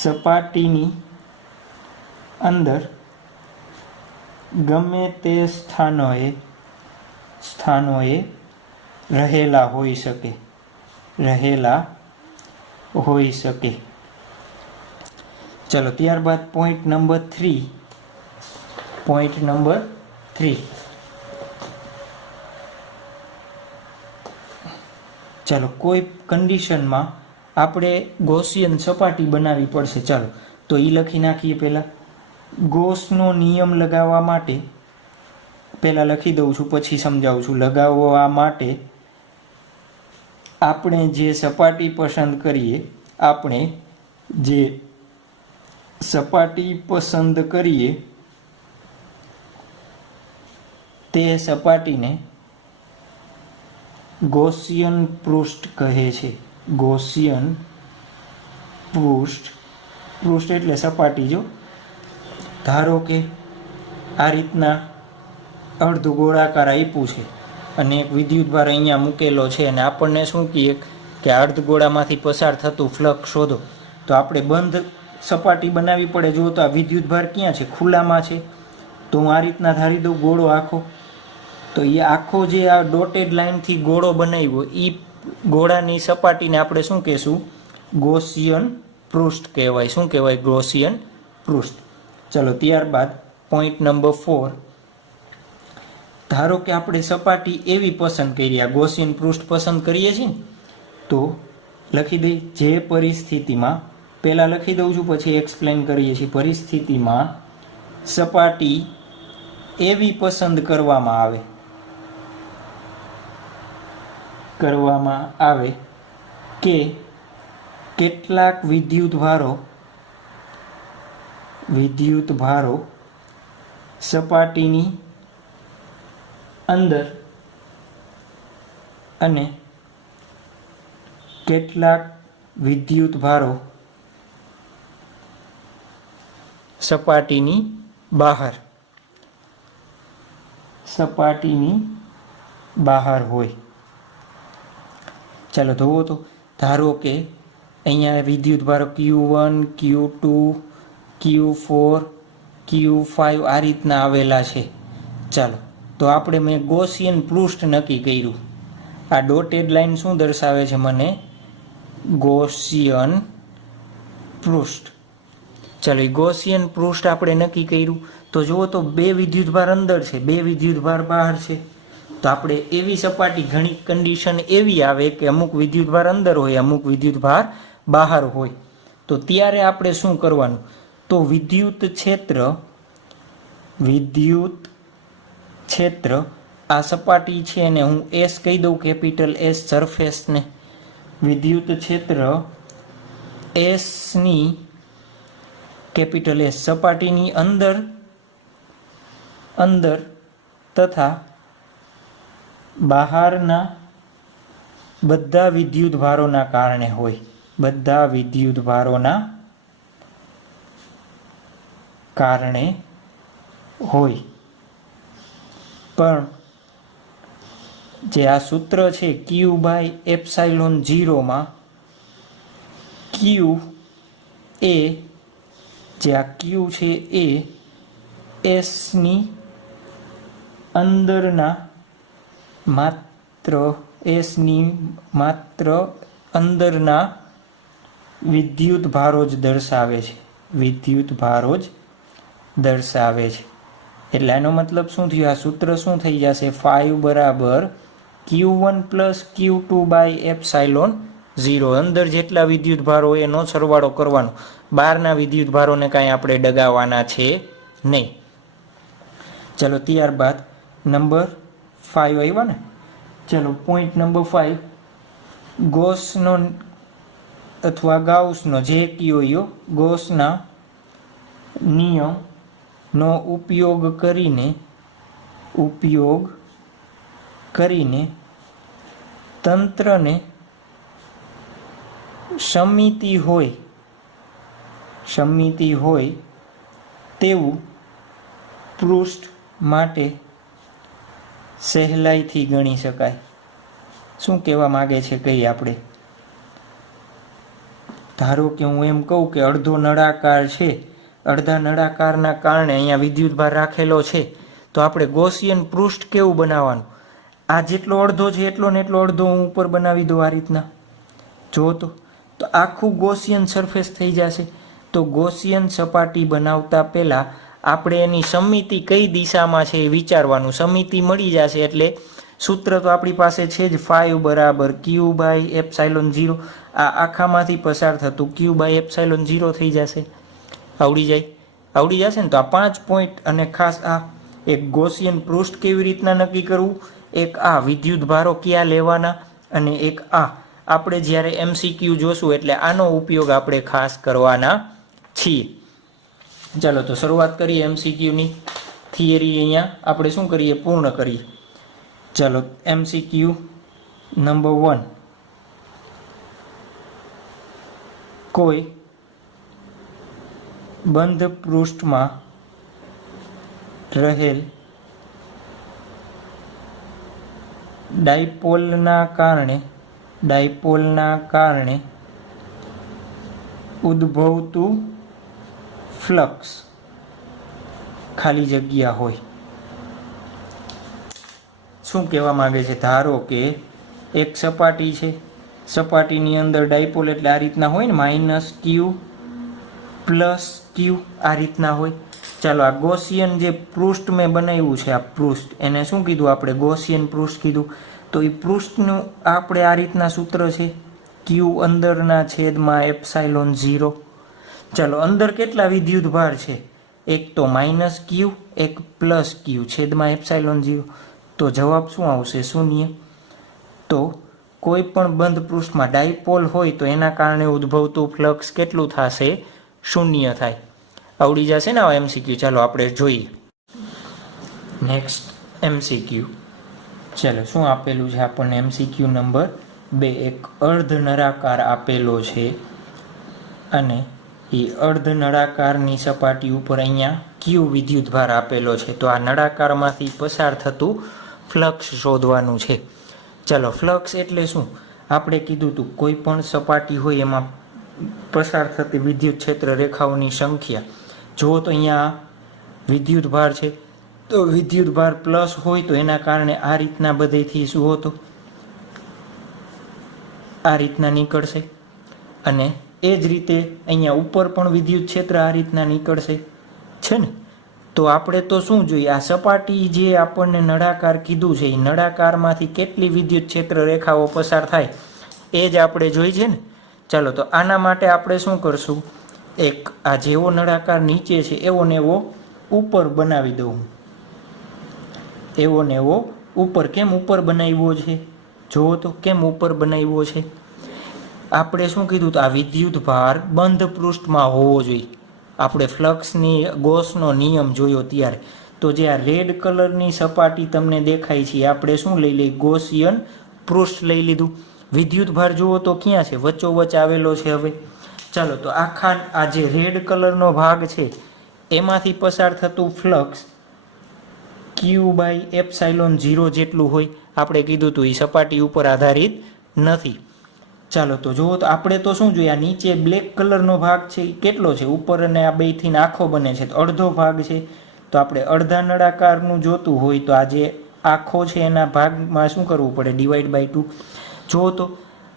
સપાટીની અંદર ગમે તે સ્થાનોએ રહેલા હોઈ શકે. ચલો, ત્યારબાદ પોઈન્ટ નંબર 3. ચાલો, કોઈ કન્ડિશનમાં આપણે ગૌસિયન સપાટી બનાવવી પડશે. ચાલો, તો એ લખી નાખીએ. પહેલાં ગૌસનો નિયમ લગાવવા માટે, પહેલાં લખી દઉં છું પછી સમજાવું છું. લગાવવા માટે આપણે જે સપાટી પસંદ કરીએ તે સપાટીને ગૌસિયન પૃષ્ઠ કહે છે. ગૌસિયન પૃષ્ઠ એટલે સપાટી. જો ધારો કે આ રીતના અર્ધ ગોળાકાર આપ્યું છે અને એક વિદ્યુતભાર અહીંયા મૂકેલો છે અને આપણને શું કહીએ કે અર્ધ ગોળામાંથી પસાર થતું ફ્લક્સ શોધો. તો આપણે બંધ સપાટી બનાવવી પડે. જો તો આ વિદ્યુતભાર ક્યાં છે? ખુલ્લામાં છે. તો હું આ રીતના ધારી દઉં ગોળો આખો. તો એ આખો જે આ ડોટેડ લાઇનથી ગોળો બનાવ્યો, એ ગોળાની સપાટીને આપણે શું કહેશું? ગૌસિયન પૃષ્ઠ કહેવાય. શું કહેવાય? ગૌસિયન પૃષ્ઠ. ચલો, ત્યારબાદ પોઈન્ટ નંબર 4. ધારો કે આપણે સપાટી એવી પસંદ કરી, આ ગૌસિયન પૃષ્ઠ પસંદ કરીએ છીએ, તો લખી દઈ જે પરિસ્થિતિમાં, પહેલાં લખી દઉં છું પછી એક્સપ્લેન કરીએ છીએ. પરિસ્થિતિમાં સપાટી એવી પસંદ કરવામાં આવે કે કેટલાક વિદ્યુતભારો સપાટીની અંદર અને કેટલાક વિદ્યુતભારો સપાટીની બહાર હોય. ચાલો જોવો તો, ધારો કે અહીંયા વિદ્યુતભારો Q1, Q2, Q4, Q5 આ રીતના આવેલા છે. ચાલો, તો આપણે મેં ગૌસિયન પૃષ્ઠ નક્કી કર્યું. આ ડોટેડ લાઈન શું દર્શાવે છે? મને ગૌસિયન પૃષ્ઠ. ચાલો, ગૌસિયન પૃષ્ઠ આપણે નક્કી કર્યું. તો જુઓ તો બે વિદ્યુતભાર અંદર છે, બે વિદ્યુતભાર બહાર છે. તો આપણે એવી સપાટી, ઘણી કન્ડિશન એવી આવે કે અમુક વિદ્યુતભાર અંદર હોય, અમુક વિદ્યુતભાર બહાર હોય. તો ત્યારે આપણે શું કરવાનું? તો વિદ્યુત ક્ષેત્ર આ સપાટી છે અને હું S કહી દઉં, કેપિટલ S સરફેસને. વિદ્યુત ક્ષેત્ર S ની કેપિટલ S સપાટીની અંદર તથા બહારના બધા વિદ્યુતભારોના કારણે હોય. બધા વિદ્યુતભારોના કારણે હોય. પણ જે આ સૂત્ર છે ક્યુ બાય એપ્સાઇલોન 0માં ક્યુ એ જે આ ક્યુ છે એ એસની અંદરના માત્ર અંદરના વિદ્યુત ભારો જ દર્શાવે છે, વિદ્યુત ભારો જ દર્શાવે છે. એટલે આનો મતલબ શું થયું? આ સૂત્ર શું થઈ જશે? 5 બરાબર Q1 plus Q2 by epsilon 0. અંદર જેટલા વિદ્યુત ભારો હોય એનો સરવાળો કરવાનો. બહારના વિદ્યુત ભારોને કાંઈ આપણે ડગાવવાના છે નહીં. ચલો ત્યારબાદ નંબર 5 આવ્યા ને. ચલો પોઈન્ટ નંબર 5, ગોસનો અથવા ગાઉસનો જે કયો ગોસના નિયમનો ઉપયોગ કરીને તંત્રને સમમિતિ હોય તેવું પૃષ્ઠ માટે સહેલાઈથી ગણી શકાય. શું કહેવા માગે છે કઈ આપણે? ધારો કે હું એમ કહું કે અડધો નળાકાર છે, અડધા નળાકારના કારણે અહીંયા વિદ્યુતભાર રાખેલો છે, તો આપણે ગોસિયન પૃષ્ઠ કેવું બનાવવાનું? આ જેટલો અડધો છે એટલો ને એટલો અડધો હું ઉપર બનાવી દઉં આ રીતના. જો તો આખું ગોસિયન સરફેસ થઈ જશે. તો ગોસિયન સપાટી બનાવતા પહેલાં આપણે એની સમમિતિ કઈ દિશામાં છે એ વિચારવાનું. સમમિતિ મળી જશે એટલે સૂત્ર તો આપણી પાસે છે જ, 5 બરાબર ક્યુ બાય એપ્સાઇલોન 0. આ આખામાંથી પસાર થતું ક્યુ બાય એપ્સાઇલોન 0 થઈ જશે. આવડી જશે ને. તો આ 5 પોઈન્ટ, અને ખાસ આ એક ગોસિયન પૃષ્ઠ કેવી રીતના નક્કી કરવું, એક આ વિદ્યુત ભારો ક્યાં લેવાના, અને એક આ આપણે જ્યારે MCQ જોશું એટલે આનો ઉપયોગ આપણે ખાસ કરવાના છીએ. ચાલો તો શરૂઆત કરીએ MCQની. થિયરી અહીંયા આપણે શું કરીએ? પૂર્ણ કરીએ. ચાલો MCQ નંબર 1, કોઈ બંધ પૃષ્ઠમાં રહેલ ડાયપોલના કારણે ઉદ્ભવતું ફ્લક્સ ખાલી જગ્યા હોય. શું કહેવા માંગે છે? ધારો કે એક સપાટી છે, સપાટીની અંદર ડાયપોલ એટલે આ રીતના હોય ને, -Q પ્લસ Q આ રીતના હોય. ચાલો આ ગોસિયન જે પૃષ્ઠ મેં બનાવ્યું છે, આ પૃષ્ઠ એને શું કીધું આપણે? ગોસિયન પૃષ્ઠ કીધું. તો એ પૃષ્ઠનું આપણે આ રીતના સૂત્ર છે, Q અંદરના છેદમાં એપ્સાઇલોન 0. ચાલો અંદર કેટલા વિદ્યુત ભાર છે? એક તો -Q, એક પ્લસ Q છેદમાં એપ્સાઇલોન 0. તો જવાબ શું આવશે? 0. તો કોઈ પણ બંધ પૃષ્ઠમાં ડાયપોલ હોય તો એના કારણે ઉદ્ભવતું ફ્લક્સ કેટલું થશે? 0 થાય. આવડી જશે ને આ MCQ. ચાલો આપણે જોઈએ નેક્સ્ટ MCQ. ચાલો શું આપેલું છે આપણને? MCQ નંબર 2, એક અર્ધ નળાકાર આપેલો છે અને એ અર્ધ નળાકારની સપાટી ઉપર અહીંયા Q વિદ્યુતભાર આપેલો છે. તો આ નળાકારમાંથી પસાર થતું ફ્લક્સ શોધવાનું છે. ચાલો ફ્લક્સ એટલે શું? આપણે કીધું હતું કોઈ પણ સપાટી હોય એમાં પસાર થતી વિદ્યુત ક્ષેત્ર રેખાઓની સંખ્યા. જુઓ તો અહીંયા વિદ્યુતભાર છે, તો વિદ્યુતભાર પ્લસ હોય તો એના કારણે આ રીતના બધેથી શું હતો? આ રીતના નીકળશે. અને એ જ રીતે અહીંયા ઉપર પણ વિદ્યુત ક્ષેત્ર આ રીતના નીકળશે છે ને. તો આપણે તો શું જોઈએ? આ સપાટી જે આપણને નળાકાર કીધું છે એ નળાકારમાંથી કેટલી વિદ્યુત ક્ષેત્ર રેખાઓ પસાર થાય એ જ આપણે જોઈ છે ને. ચાલો તો આના માટે આપણે શું કરશું? એક આ જેવો નળાકાર નીચે છે એવો ને એવો ઉપર બનાવી દઉં. એવો ને એવો ઉપર. કેમ ઉપર બનાવ્યો છે? જુઓ તો કેમ ઉપર બનાવ્યો છે? આપણે શું કીધું? તો આ વિદ્યુત ભાર બંધ પૃષ્ઠમાં હોવો જોઈએ. આપણે ફ્લક્સની ગોસનો નિયમ જોયો ત્યારે. તો જે આ રેડ કલરની સપાટી તમને દેખાય છે આપણે શું લઈ લઈએ? ગોસિયન પૃષ્ઠ લઈ લીધું. વિદ્યુત ભાર જુઓ તો ક્યાં છે? વચ્ચોવચ્ચ આવેલો છે. હવે ચાલો તો આખા આ જે રેડ કલરનો ભાગ છે એમાંથી પસાર થતું ફ્લક્સ Q બાય એપ્સાઇલોન 0 જેટલું હોય. આપણે કીધું હતું એ સપાટી ઉપર આધારિત નથી. ચાલો તો જુઓ તો આપણે તો શું જોઈએ, આ નીચે બ્લેક કલરનો ભાગ છે એ કેટલો છે, ઉપર અને આ બેથી આખો બને છે તો અડધો ભાગ છે. તો આપણે અડધા નળાકારનું જોતું હોય તો આ જે આખો છે એના ભાગમાં શું કરવું પડે, ડિવાઈડ બાય 2. જુઓ તો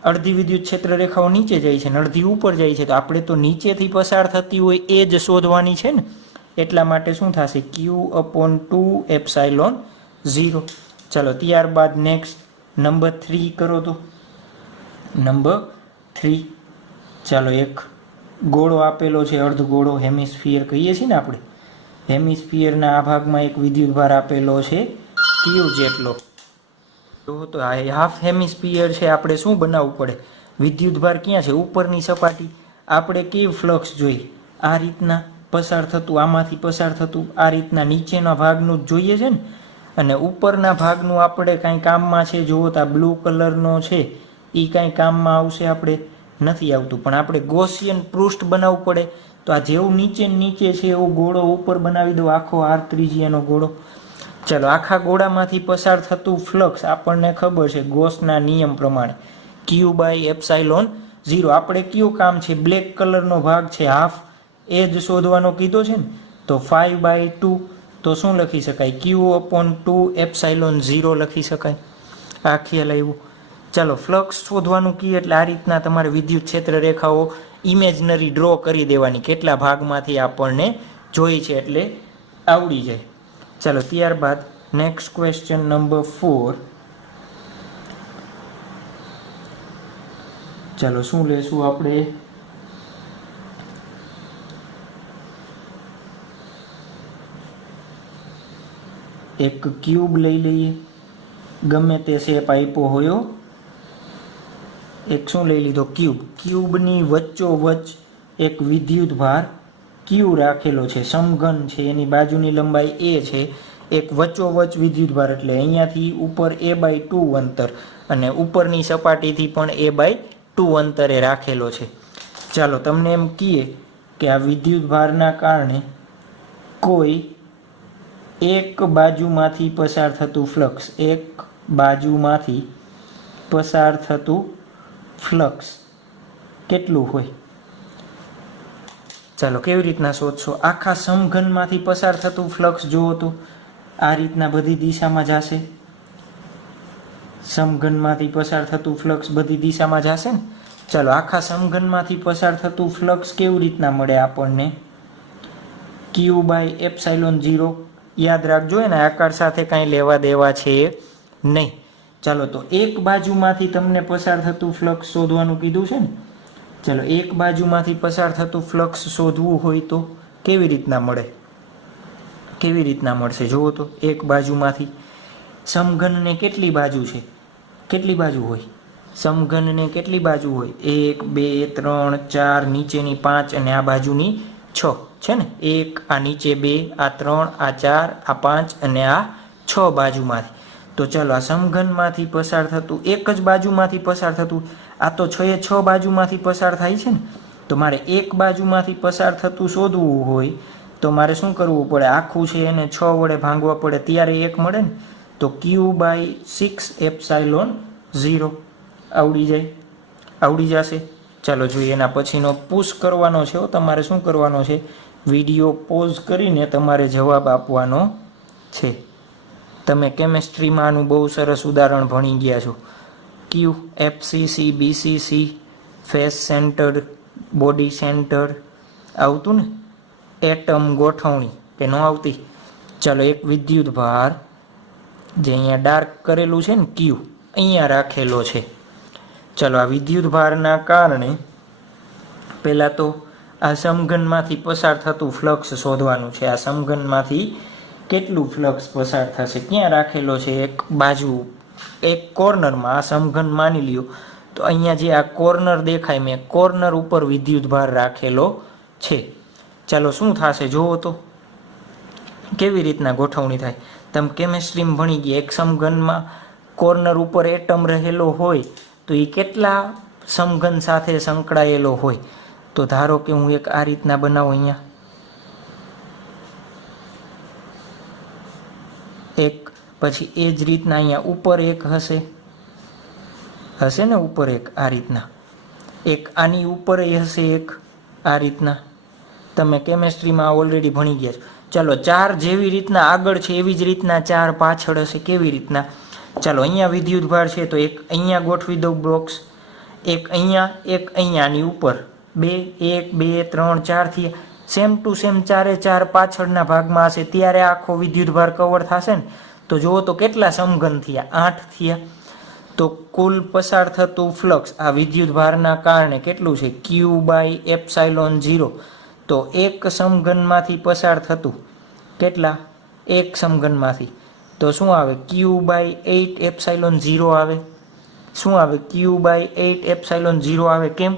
અડધી વિદ્યુત ક્ષેત્ર રેખાઓ નીચે જાય છે અને અડધી ઉપર જાય છે, તો આપણે તો નીચેથી પસાર થતી હોય એ જ શોધવાની છે ને, એટલા માટે શું થશે, Q/2ε0. ચાલો ત્યારબાદ નેક્સ્ટ નંબર 3 કરો તો. નંબર 3, ચાલો એક ગોળો આપેલો છે, અર્ધ ગોળો, હેમિસ્ફિયર કહીએ છીએ ને આપણે. હેમિસ્ફિયરના આ ભાગમાં એક વિદ્યુતભાર આપેલો છે Q જેટલો. તો આ હાફ હેમિસ્ફિયર છે, આપણે શું બનાવવું પડે, વિદ્યુતભાર ક્યાં છે, ઉપરની સપાટી. આપણે કેવું ફ્લક્સ જોઈએ, આ રીતના પસાર થતું, આમાંથી પસાર થતું, આ રીતના નીચેના ભાગનું જ જોઈએ છે ને. અને ઉપરના ભાગનું આપણે કાંઈ કામમાં છે, જુઓ તો આ બ્લુ કલરનો છે એ કાંઈ કામમાં આવશે આપણે નથી આવતું, પણ આપણે ગોસિયન પૃષ્ઠ બનાવવું પડે. તો આ જેવું નીચે છે એવો ગોળો ઉપર બનાવી દો, આખો r ત્રિજ્યાનો ગોળો. ચાલો આખા ગોળામાંથી પસાર થતું ફ્લક્સ આપણને ખબર છે ગોસના નિયમ પ્રમાણે Q/ε0. આપણે કયું કામ છે, બ્લેક કલરનો ભાગ છે હાફ, એ જ શોધવાનો કીધો છે ને. તો 5/2 તો શું લખી શકાય, Q/2ε0 લખી શકાય. આ ખ્યાલ આવ્યું. ચાલો ફ્લક્સ શોધવાનું કીએ એટલે આ રીતના તમારે વિદ્યુત ક્ષેત્ર રેખાઓ ઇમેજનરી ડ્રો કરી દેવાની, કેટલા ભાગમાંથી આપણને જોઈ છે એટલે આવડી જાય. ચાલો ત્યારબાદ નેક્સ્ટ ક્વેશ્ચન નંબર 4. ચાલો શું લેશું આપણે, એક ક્યુબ લઈ લઈએ, ગમે તે શેપ આપ્યો હોય, એક શું લઈ લીધો, ક્યુબ. ક્યુબની વચ્ચોવચ્ચ એક વિદ્યુત ભાર Q રાખેલો છે, સમઘન છે, એની બાજુની લંબાઈ a છે, એક વચ્ચોવચ્ચ વિદ્યુત ભાર એટલે અહીંયાથી ઉપર a/2 અંતર અને ઉપરની સપાટીથી પણ a/2 અંતરે રાખેલો છે. ચાલો તમને એમ કહીએ કે આ વિદ્યુત ભારના કારણે કોઈ એક બાજુમાંથી પસાર થતું ફ્લક્સ, એક બાજુમાંથી પસાર થતું ફ્લક્સ કેટલું હોય. ચાલો કેવી રીતના શોધશો, આખા સમઘનમાંથી પસાર થતું ફ્લક્સ જુઓ તો આ રીતના બધી દિશામાં જશે, સમઘનમાંથી પસાર થતું ફ્લક્સ બધી દિશામાં જશે ને. ચાલો આખા સમઘનમાંથી પસાર થતું ફ્લક્સ કેવી રીતના મળે આપણને, Q/ε0. યાદ રાખજો ને, આકાર સાથે કાંઈ લેવા દેવા છે નહીં. ચાલો તો એક બાજુમાંથી તમને પસાર થતું ફ્લક્સ શોધવાનું કીધું છે ને. ચાલો એક બાજુમાંથી પસાર થતું ફ્લક્સ શોધવું હોય તો કેવી રીતના મળે, કેવી રીતના મળશે જુઓ તો. એક બાજુમાંથી, સમઘનને કેટલી બાજુ છે, કેટલી બાજુ હોય, સમઘનને કેટલી બાજુ હોય, 1 2 3 4, નીચેની 5 અને આ બાજુની 6 છે ને. 1, આ નીચે 2, આ 3, આ 4, આ 5 અને આ 6 બાજુમાંથી. તો ચાલો આ સમઘનમાંથી પસાર થતું, એક જ બાજુમાંથી પસાર થતું, આ તો 6 બાજુમાંથી પસાર થાય છે ને. તો મારે એક બાજુમાંથી પસાર થતું શોધવું હોય તો મારે શું કરવું પડે, આખું છે એને 6 વડે ભાંગવા પડે ત્યારે 1 મળે ને. તો Q/6ε0 આવડી જાય, આવડી જશે. ચાલો જોઈએ એના પછીનો પુશ કરવાનો છે, તમારે શું કરવાનો છે, વિડીયો પોઝ કરીને તમારે જવાબ આપવાનો છે. તમે કેમેસ્ટ્રીમાં આનું બહુ સરસ ઉદાહરણ ભણી ગયા છો. Q, FCC, BCC, face centred, body centred આવતું ને, એટમ ગોઠવણી કે ન આવતી. ચાલો એક વિદ્યુત ભાર જે અહીંયા ડાર્ક કરેલું છે ને Q, અહીંયા રાખેલો છે. ચાલો આ વિદ્યુત ભારના કારણે પહેલાં તો આ સમઘનમાંથી પસાર થતું ફ્લક્સ શોધવાનું છે. આ સમઘનમાંથી કેટલું ફ્લક્સ પસાર થશે, ક્યાં રાખેલો છે, એક બાજુ, એક કોર્નરમાં. આ સમઘન માની લ્યો તો અહીંયા જે આ કોર્નર દેખાય, મેં કોર્નર ઉપર વિદ્યુત ભાર રાખેલો છે. ચાલો શું થશે જુઓ તો, કેવી રીતના ગોઠવણી થાય. તમે કેમેસ્ટ્રીમાં ભણી ગયા, એક સમઘનમાં કોર્નર ઉપર એટમ રહેલો હોય તો એ કેટલા સમઘન સાથે સંકળાયેલો હોય. તો ધારો કે હું એક આ રીતના બનાવું, અહીંયા એક, પછી એ જ રીતના અહીંયા ઉપર એક હશે ને, ઉપર એક આ રીતના, એક આની ઉપર હશે એક આ રીતના. તમે કેમેસ્ટ્રીમાં ઓલરેડી ભણી ગયા છો. ચાલો 4 જેવી રીતના આગળ છે એવી જ રીતના 4 પાછળ હશે. કેવી રીતના? ચાલો અહીંયા વિદ્યુતભાર છે તો એક અહીંયા ગોઠવી દઉં બોક્સ, એક અહીંયાની ઉપર, 2 1 2 3 4 થી સેમ ટુ સેમ 4 4 પાછળના ભાગમાં હશે. ત્યારે આખો વિદ્યુતભાર કવર થશે ને. તો જુઓ તો કેટલા સમઘન થયા? 8 થયા. તો કુલ પસાર થતું ફ્લક્સ આ વિદ્યુતભારના કારણે કેટલું છે? Q/ε0. તો એક સમઘનમાંથી પસાર થતું કેટલા? એક સમઘનમાંથી તો શું આવે? Q/8ε0 આવે. શું આવે? Q/8ε0 આવે. કેમ?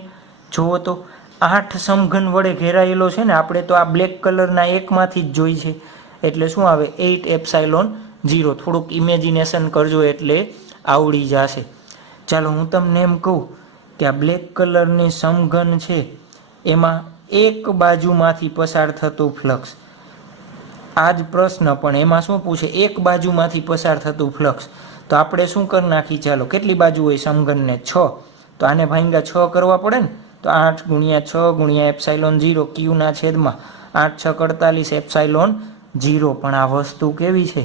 જુઓ તો 8 સમઘન વડે ઘેરાયેલો છે ને, આપણે તો આ બ્લેક કલરના એકમાંથી જ જોઈ છે. એટલે શું આવે? 8ε0. થોડુંક ઇમેજિનેશન કરજો એટલે આવડી જશે. ચાલો હું તમને એમ કહું કે આ બ્લેક કલરની સમઘન છે એમાં એક બાજુમાંથી પસાર થતું ફ્લક્સ, આ જ પ્રશ્ન પણ એમાં શું પૂછે? એક બાજુમાંથી પસાર થતું ફ્લક્સ. તો આપણે શું કરી નાખી? ચાલો કેટલી બાજુ હોય સમઘનને? 6. તો આને ભાંગ્યા 6 કરવા પડે ને. તો 8 × 6 × ε0 Q/8 6 48 ε0. પણ આ વસ્તુ કેવી છે?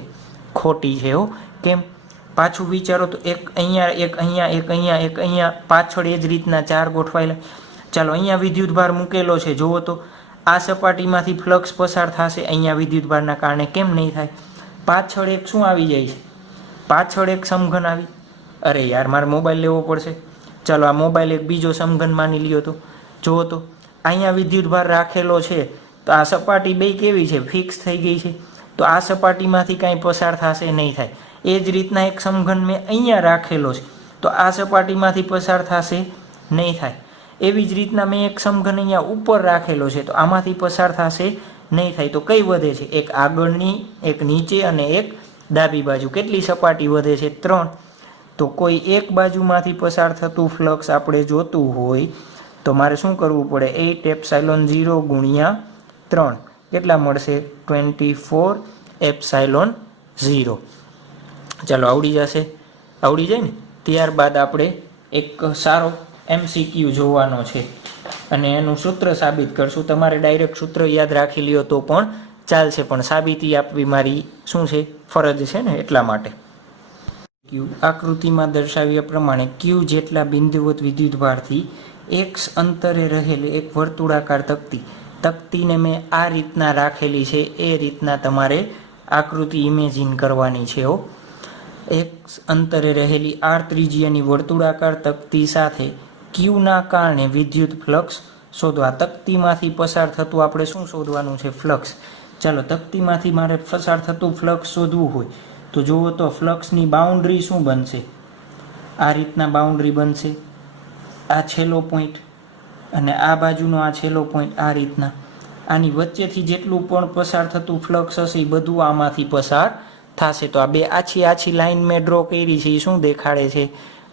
ખોટી છે હો. કેમ? પાછું વિચારો તો એક અહીંયા એક અહીંયા એક અહીંયા એક અહીંયા પાછળ એ જ રીતના 4 ગોઠવાયેલા. ચાલો અહીંયા વિદ્યુતભાર મૂકેલો છે. જુઓ તો આ સપાટીમાંથી ફ્લક્સ પસાર થશે અહીંયા વિદ્યુતભારના કારણે. કેમ નહીં થાય? પાછળ એક શું આવી જાય છે? પાછળ એક સમઘન આવી. અરે યાર મારે મોબાઈલ લેવો પડશે. ચાલો આ મોબાઈલ એક બીજો સમઘન માની લ્યો તો. જુઓ તો અહીંયા વિદ્યુતભાર રાખેલો છે તો આ સપાટી બે કેવી છે? ફિક્સ થઈ ગઈ છે. તો આ સપાટીમાંથી કાંઈ પસાર થશે નહીં થાય. એ જ રીતના એક સમઘન મેં અહીંયા રાખેલો છે તો આ સપાટીમાંથી પસાર થશે નહીં થાય. એવી જ રીતના મેં એક સમઘન અહીંયા ઉપર રાખેલો છે તો આમાંથી પસાર થશે નહીં થાય. તો કઈ વધે છે? એક આગળની, એક નીચે અને એક ડાબી બાજુ. કેટલી સપાટી વધે છે? 3. તો કોઈ એક બાજુમાંથી પસાર થતું ફ્લક્સ આપણે જોતું હોય તો મારે શું કરવું પડે? 8ε0 × 3 કેટલા મળશે? 24ε0. ચાલો આવડી જશે. આવડી જાય ને ત્યારબાદ આપણે એક સારો MCQ જોવાનો છે અને એનું સૂત્ર સાબિત કરશું. તમારે ડાયરેક્ટ સૂત્ર યાદ રાખી લ્યો તો પણ ચાલશે, પણ સાબિતી આપવી મારી શું છે? ફરજ છે ને, એટલા માટે. Q આકૃતિમાં દર્શાવ્યા પ્રમાણે Q જેટલા બિંદુવત વિદ્યુતભારથી x અંતરે રહેલી એક વર્તુળાકાર તકતીને મેં આ રીતના રાખેલી છે. એ રીતના તમારે આકૃતિ ઇમેજિન કરવાની છે. x અંતરે રહેલી r ત્રિજ્યાની વર્તુળાકાર તકતી સાથે Qના કારણે વિદ્યુત ફ્લક્સ શોધવા. તકતીમાંથી પસાર થતું આપણે શું શોધવાનું છે? ફ્લક્સ. ચાલો તકતીમાંથી મારે પસાર થતું ફ્લક્સ શોધવું હોય તો જુઓ તો ફ્લક્સની બાઉન્ડ્રી શું બનશે? આ રીતના બાઉન્ડ્રી બનશે. આ છેલ્લો પોઈન્ટ અને આ બાજુનો આ છેલ્લો પોઈન્ટ આ રીતના. આની વચ્ચેથી જેટલું પણ પસાર થતું ફ્લક્સ હશે એ બધું આમાંથી પસાર થશે. તો આ બે આછી લાઈન મેં ડ્રો કરી છે એ શું દેખાડે છે?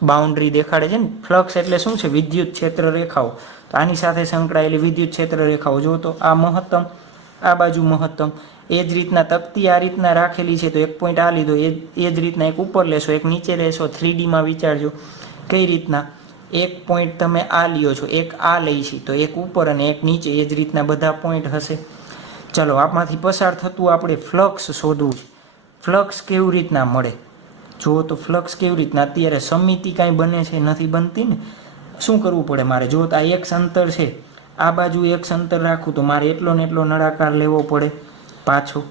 બાઉન્ડ્રી દેખાડે છે ને. ફ્લક્સ એટલે શું છે? વિદ્યુત ક્ષેત્ર રેખાઓ. તો આની સાથે સંકળાયેલી વિદ્યુત ક્ષેત્ર રેખાઓ. જો તો આ મહત્તમ, આ બાજુ મહત્તમ. એ જ રીતના તકતી આ રીતના રાખેલી છે તો એક પોઈન્ટ આ લીધો, એ જ રીતના એક ઉપર લેશો, એક નીચે લેશો. 3Dમાં વિચારજો કઈ રીતના. એક પોઈન્ટ તમે આ લ્યો છો, એક આ લઈ છે તો એક ઉપર અને એક નીચે. એ જ રીતના બધા પોઈન્ટ હશે. ચલો આમાંથી પસાર થતું આપણે ફ્લક્સ શોધવું છે. ફ્લક્સ કેવી રીતના મળે? જુઓ તો ફ્લક્સ કેવી રીતના. અત્યારે સમિતિ કાંઈ બને છે? નથી બનતી ને. શું કરવું પડે મારે? જો તો આ એક અંતર છે, આ બાજુ એક અંતર રાખું તો મારે એટલો ને એટલો નળાકાર લેવો પડે પાછો.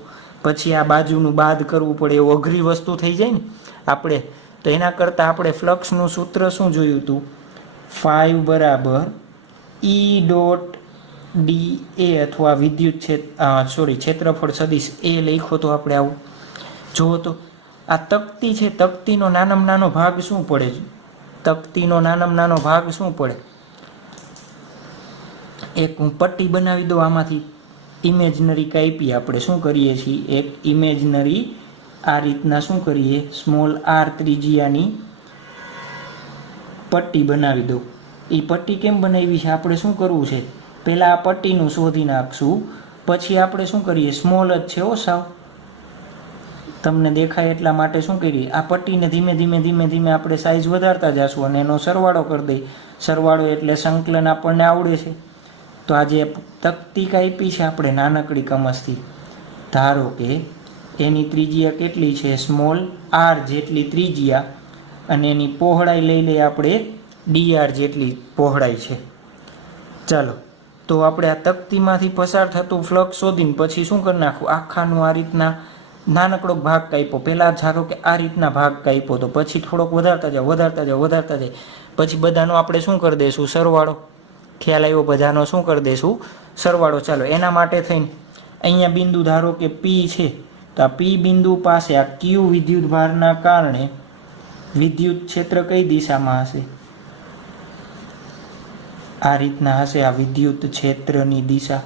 પછી આ બાજુનું બાદ કરવું પડે. એવું અઘરી વસ્તુ થઈ જાય ને આપણે. તો એના કરતાં આપણે ફ્લક્સનું સૂત્ર શું જોયું હતું? 5 = E.dA અથવા વિદ્યુત ક્ષેત્રફળ સદિશ એ લખો તો આપણે આવું. જુઓ તો આ તકતી છે, તકતીનો નાનામાં નાનો ભાગ શું પડે છે? તકતીનો નાનામાં નાનો ભાગ શું પડે? એક હું પટ્ટી બનાવી દઉં આમાંથી. ઇમેજનરી કાપી આપણે શું કરીએ છીએ? એક ઇમેજનરી આ રીતના શું કરીએ? સ્મોલ r ત્રિજ્યાની પટ્ટી બનાવી દઉં. એ પટ્ટી કેમ બનાવી છે? આપણે શું કરવું છે? પહેલાં આ પટ્ટીનું શોધી નાખશું, પછી આપણે શું કરીએ? સ્મોલ જ છે સાવ. તમને દેખાય એટલા માટે શું કરીએ, આ પટ્ટીને ધીમે ધીમે ધીમે ધીમે આપણે સાઇઝ વધારતા જશું અને એનો સરવાળો કરી દઈએ. સરવાળો એટલે સંકલન આપણને આવડે છે. તો આ જે તકતી આપી છે આપણે નાનકડી કમસથી, ધારો કે એની ત્રિજ્યા કેટલી છે, સ્મોલ આર જેટલી ત્રિજ્યા, અને એની પહોળાઈ લઈ લઈએ આપણે ડીઆર જેટલી પહોળાઈ છે. ચાલો, તો આપણે આ તકતીમાંથી પસાર થતું ફ્લક્સ શોધીને પછી શું કરી નાખવું, આખાનું આ રીતના નાનકડો ભાગ કાપ્યો. પહેલાં ધારો કે આ રીતના ભાગ કાપ્યો, તો પછી થોડોક વધારતા જાય, પછી બધાનો આપણે શું કરી દઈશું, સરવાળો. ખ્યાલ આવ્યો? બધાનો શું કરી દઈશું, સરવાળો. ચાલો, એના માટે થઈને અહીંયા બિંદુ ધારો કે પી છે, તો આ પી બિંદુ પાસે આ ક્યુ વિદ્યુત ભારના કારણે વિદ્યુત ક્ષેત્ર કઈ દિશામાં હશે, આ રીતના હશે. આ વિદ્યુત ક્ષેત્રની દિશા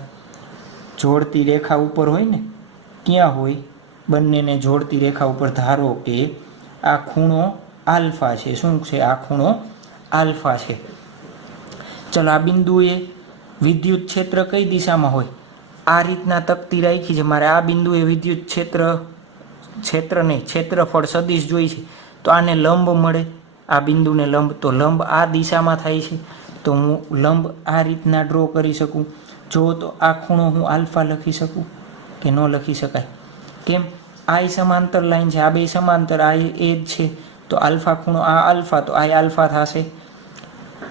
જોડતી રેખા ઉપર હોય ને, ક્યાં હોય, બંનેને જોડતી રેખા ઉપર. ધારો કે આ ખૂણો આલ્ફા છે. શું છે? આ ખૂણો આલ્ફા છે. ચલો, આ બિંદુએ વિદ્યુત ક્ષેત્ર કઈ દિશામાં હોય, આ રીતના તકતી રાખી છે મારે. આ બિંદુએ વિદ્યુત ક્ષેત્રફળ સદિશ જોઈ છે, તો આને લંબ મળે, આ બિંદુને લંબ. તો લંબ આ દિશામાં થાય છે, તો હું લંબ આ રીતના ડ્રો કરી શકું. જો તો આ ખૂણો હું આલ્ફા લખી શકું કે ન લખી શકાય? કેમ? આ સમાંતર લાઈન છે, આ બે સમાંતર, આ એ જ છે, તો આલ્ફા ખૂણો આ આલ્ફા, તો આ આલ્ફા થશે.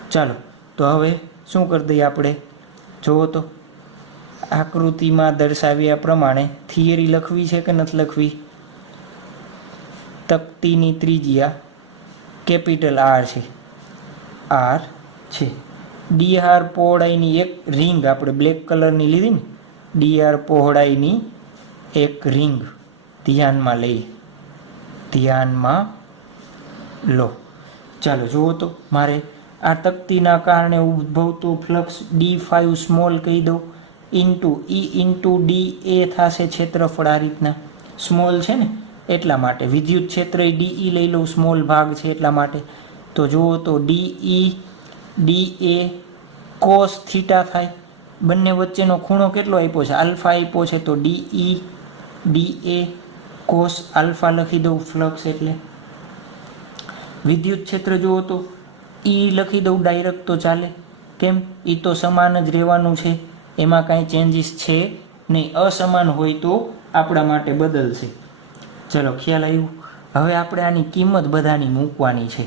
ચાલો, તો હવે શું કરી દઈએ આપણે, જુઓ તો આકૃતિમાં દર્શાવ્યા પ્રમાણે થિયરી લખવી છે કે નથી લખવી. તકતીની ત્રિજ્યા કેપિટલ આર છે, આર છે. ડીઆર પહોળાઈની એક રિંગ આપણે બ્લેક કલરની લીધી ને, ડીઆર પહોળાઈની એક રિંગ ધ્યાનમાં લઈએ, ધ્યાનમાં લો. ચાલો, જુઓ તો મારે આ તકતીના કારણે ઉદ્ભવતું ફ્લક્સ D5 સ્મોલ કહી દઉં, ઇન્ટુ ઈ ઇન્ટુ ડી એ થશે ક્ષેત્રફળ. આ રીતના સ્મોલ છે ને એટલા માટે વિદ્યુત ક્ષેત્ર ડીઈ લઈ લઉં, સ્મોલ ભાગ છે એટલા માટે. તો જુઓ તો ડીઈ ડી એ કોસ થીટા થાય. બંને વચ્ચેનો ખૂણો કેટલો આપ્યો છે, આલ્ફા આપ્યો છે, તો ડીઈ ડી એ કોસ આલ્ફા લખી દઉં ફ્લક્સ એટલે. વિદ્યુત ક્ષેત્ર જુઓ તો ઈ લખી દઉં ડાયરેક્ટ તો ચાલે. કેમ? એ તો સમાન જ રહેવાનું છે, એમાં કાંઈ ચેન્જીસ છે નહીં. અસમાન હોય તો આપણા માટે બદલશે. ચલો, ખ્યાલ આવ્યું? હવે આપણે આની કિંમત બધાની મૂકવાની છે.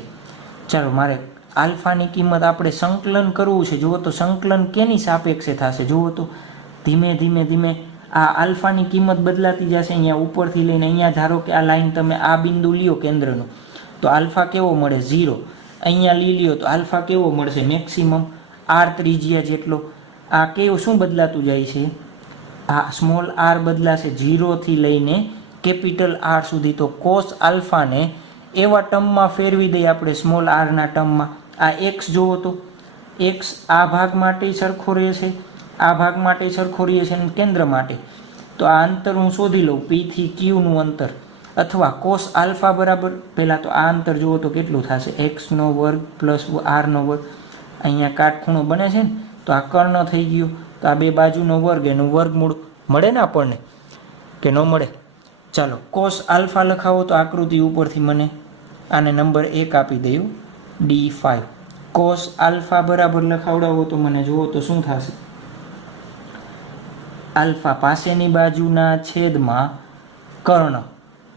ચાલો, મારે આલ્ફાની કિંમત આપણે સંકલન કરવું છે. જુઓ તો સંકલન કેની સાપેક્ષે થશે, જુઓ તો ધીમે ધીમે ધીમે આ આલ્ફાની કિંમત બદલાતી જશે. અહીંયા ઉપરથી લઈને અહીંયા ધારો કે આ લાઈન તમે આ બિંદુ લ્યો કેન્દ્રનો, તો આલ્ફા કેવો મળે, 0. અહીંયા લ્યો તો આલ્ફા કેવો મળશે, મેક્સિમમ આર ત્રિજ્યા જેટલો. આ કેવું શું બદલાતું જાય છે, આ સ્મોલ આર બદલાશે 0થી લઈને કેપિટલ આર સુધી. તો કોસ આલ્ફાને એવા ટર્મમાં ફેરવી દઈએ આપણે, સ્મોલ આરના ટર્મમાં. આ એક્સ જુઓ તો એક્સ આ ભાગ માટે સરખો રહેશે, આ ભાગ માટે સરખો રહેશે અને કેન્દ્ર માટે. તો આ અંતર હું શોધી લઉં, પી થી ક્યુનું અંતર, અથવા કોસ આલ્ફા બરાબર, પહેલાં તો આ અંતર જુઓ તો કેટલું થશે, એક્સનો વર્ગ પ્લસ આરનો વર્ગ. અહીંયા કાટખૂણો બને છે ને, તો આ કર્ણ થઈ ગયું, તો આ બે બાજુનો વર્ગ, એનું વર્ગમૂળ મળે ને આપણને કે ન મળે. ચાલો, કોસ આલ્ફા લખાવો તો આકૃતિ ઉપરથી મને આને નંબર 1 આપી દઉં, D5. કોસ આલ્ફા બરાબર લખાવડાવો તો મને જુઓ તો શું થશે, આલ્ફા પાસેની બાજુના છેદમાં કર્ણ,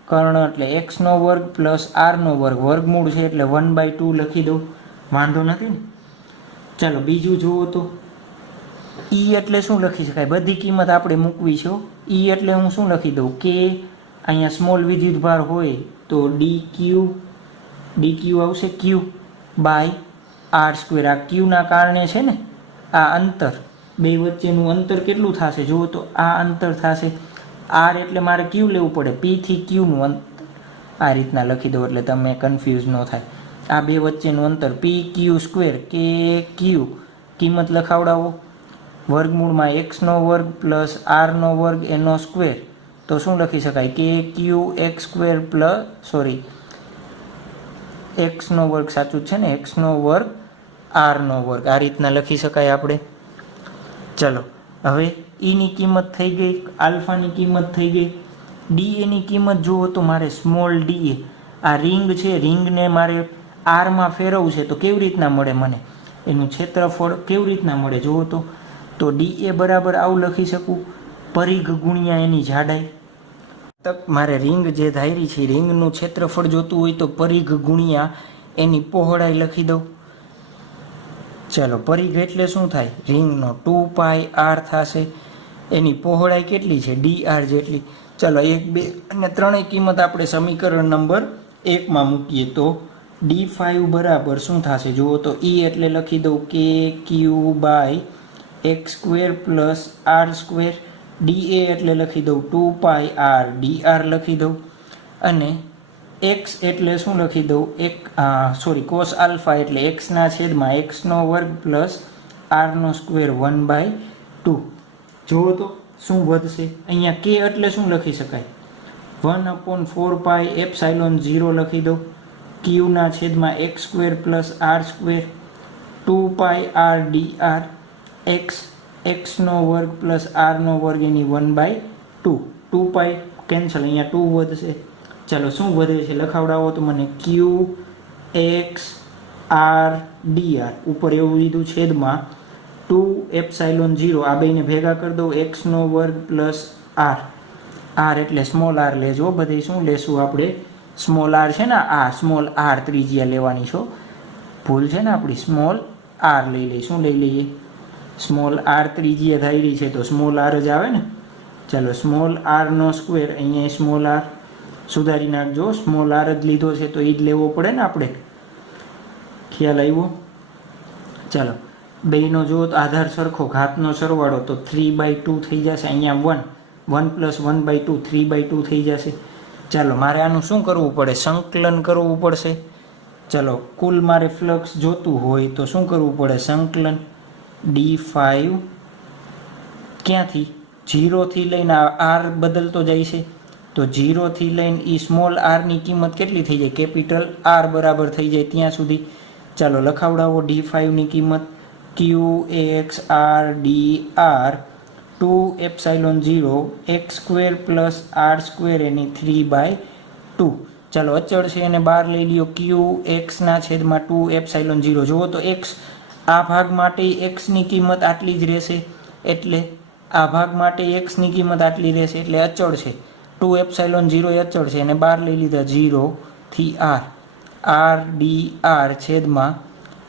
કર્ણ એટલે એક્સનો વર્ગ પ્લસ આરનો વર્ગ, વર્ગમૂળ છે એટલે 1/2 લખી દઉં, વાંધો નથી ને. ચાલો, બીજું જુઓ તો ઈ એટલે શું લખી શકાય, બધી કિંમત આપણે મૂકવી છે. ઈ એટલે હું શું લખી દઉં, કે અહીંયા સ્મોલ વિદ્યુતભાર હોય તો ડીક્યુ આવશે, ક્યુ બાય આર સ્ક્વેર. આ ક્યુના કારણે છે ને આ અંતર, બે વચ્ચેનું અંતર કેટલું થશે, જુઓ તો આ અંતર થશે. આર એટલે મારે ક્યુ લેવું પડે, પી થી ક્યુનું અંતર આ રીતના લખી દો એટલે તમે કન્ફ્યુઝ ન થાય. આ બે વચ્ચેનું અંતર પી ક્યુ સ્ક્વેર, કે ક્યુ કિંમત લખાવડાવો, વર્ગમૂળમાં એક્સનો વર્ગ પ્લસ આરનો વર્ગ એનો સ્ક્વેર. તો શું લખી શકાય, કે ક્યુ એક્સ સ્ક્વેર પ્લસ એક્સનો વર્ગ, સાચું છે ને, એક્સનો વર્ગ આરનો વર્ગ, આ રીતના લખી શકાય આપણે. ચલો, હવે ઈની કિંમત થઈ ગઈ, આલ્ફાની કિંમત થઈ ગઈ. ડીએની કિંમત જુઓ તો મારે સ્મોલ ડીએ, આ રિંગ છે, રિંગને મારે આરમાં ફેરવવું છે તો કેવી રીતના મળે મને એનું ક્ષેત્રફળ કેવી રીતના મળે જુઓ તો ડીએ બરાબર આવું લખી શકું, પરિઘ ગુણ્યા એની જાડાઈ. મારે રિંગ જે ધારી છે રિંગનું ક્ષેત્રફળ જોતું હોય તો પરિઘ ગુણ્યા એની પહોળાઈ લખી દઉં. ચાલો, પરિઘ એટલે શું થાય, રિંગનો 2πr થશે. એની પહોળાઈ કેટલી છે, dr જેટલી. ચાલો 1, 2 અને 3 કિંમત આપણે સમીકરણ નંબર 1 મૂકીએ તો d5 બરાબર શું થશે જુઓ તો e એટલે લખી દઉં kq/x² પ્લસ r². dA એટલે લખી દઉં 2πr dr લખી દઉં. અને x એટલે શું લખી દઉં, cos આલ્ફા એટલે x/x² પ્લસ r² 1/2. જુઓ તો શું વધશે, અહીંયા k એટલે શું લખી શકાય, 1/4πε0 લખી દઉં, q/x² plus r², 2πr dr, x² plus r² એની 1/2. 2π કેન્સલ, અહીંયા 2 વધશે. ચાલો શું વધે છે લખાવડાવો તો મને, q x r dr ઉપર એવું લીધું, છેદમાં 2ε0, આ બેને ભેગા કરી દઉં, x² પ્લસ r. r એટલે સ્મોલ r લેજો બધી. શું લેશું આપણે, સ્મોલ r છે ને, આ સ્મોલ r ત્રિજ્યા લેવાની છો, ભૂલ છે ને આપણી, સ્મોલ r લઈ લઈએ. શું લઈ લઈએ, સ્મોલ r ત્રિજ્યા ધારી છે તો સ્મોલ r જ આવે ને. ચાલો, સ્મોલ r², અહીંયા સ્મોલ r સુધારી નાખજો, સ્મોલ r જ લીધો છે તો એ જ લેવો પડે ને આપણે, ખ્યાલ આવ્યો. ચાલો, બેનો જો આધાર સરખો, ઘાતનો સરવાળો તો 3/2 થઈ જશે. અહીંયા 1 પ્લસ 1/2 3/2 થઈ જશે. ચાલો, મારે આનું શું કરવું પડે, સંકલન કરવું પડશે. ચાલો, કુલ મારે ફ્લક્સ જોતું હોય તો શું કરવું પડે, સંકલન d5 ક્યાંથી, 0 થી લઈને r બદલતો જાય છે તો 0 થી લઈને એ સ્મોલ r ની કિંમત કેટલી થઈ જાય, કેપિટલ R બરાબર થઈ જાય ત્યાં સુધી. ચાલો લખાવડાવો d5 ની કિંમત, qxr dr 2ε0 x² plus r² એની 3/2. ચાલો, અચળ છે એને બહાર લઈ લ્યો, qx/2ε0. જુઓ તો x આ ભાગ માટે x ની કિંમત આટલી જ રહેશે, એટલે આ ભાગ માટે x ની કિંમત આટલી રહેશે, એટલે અચળ છે. 2ε0 અચળ છે, એને બહાર લઈ લીધા, 0 થી r dr છેદમાં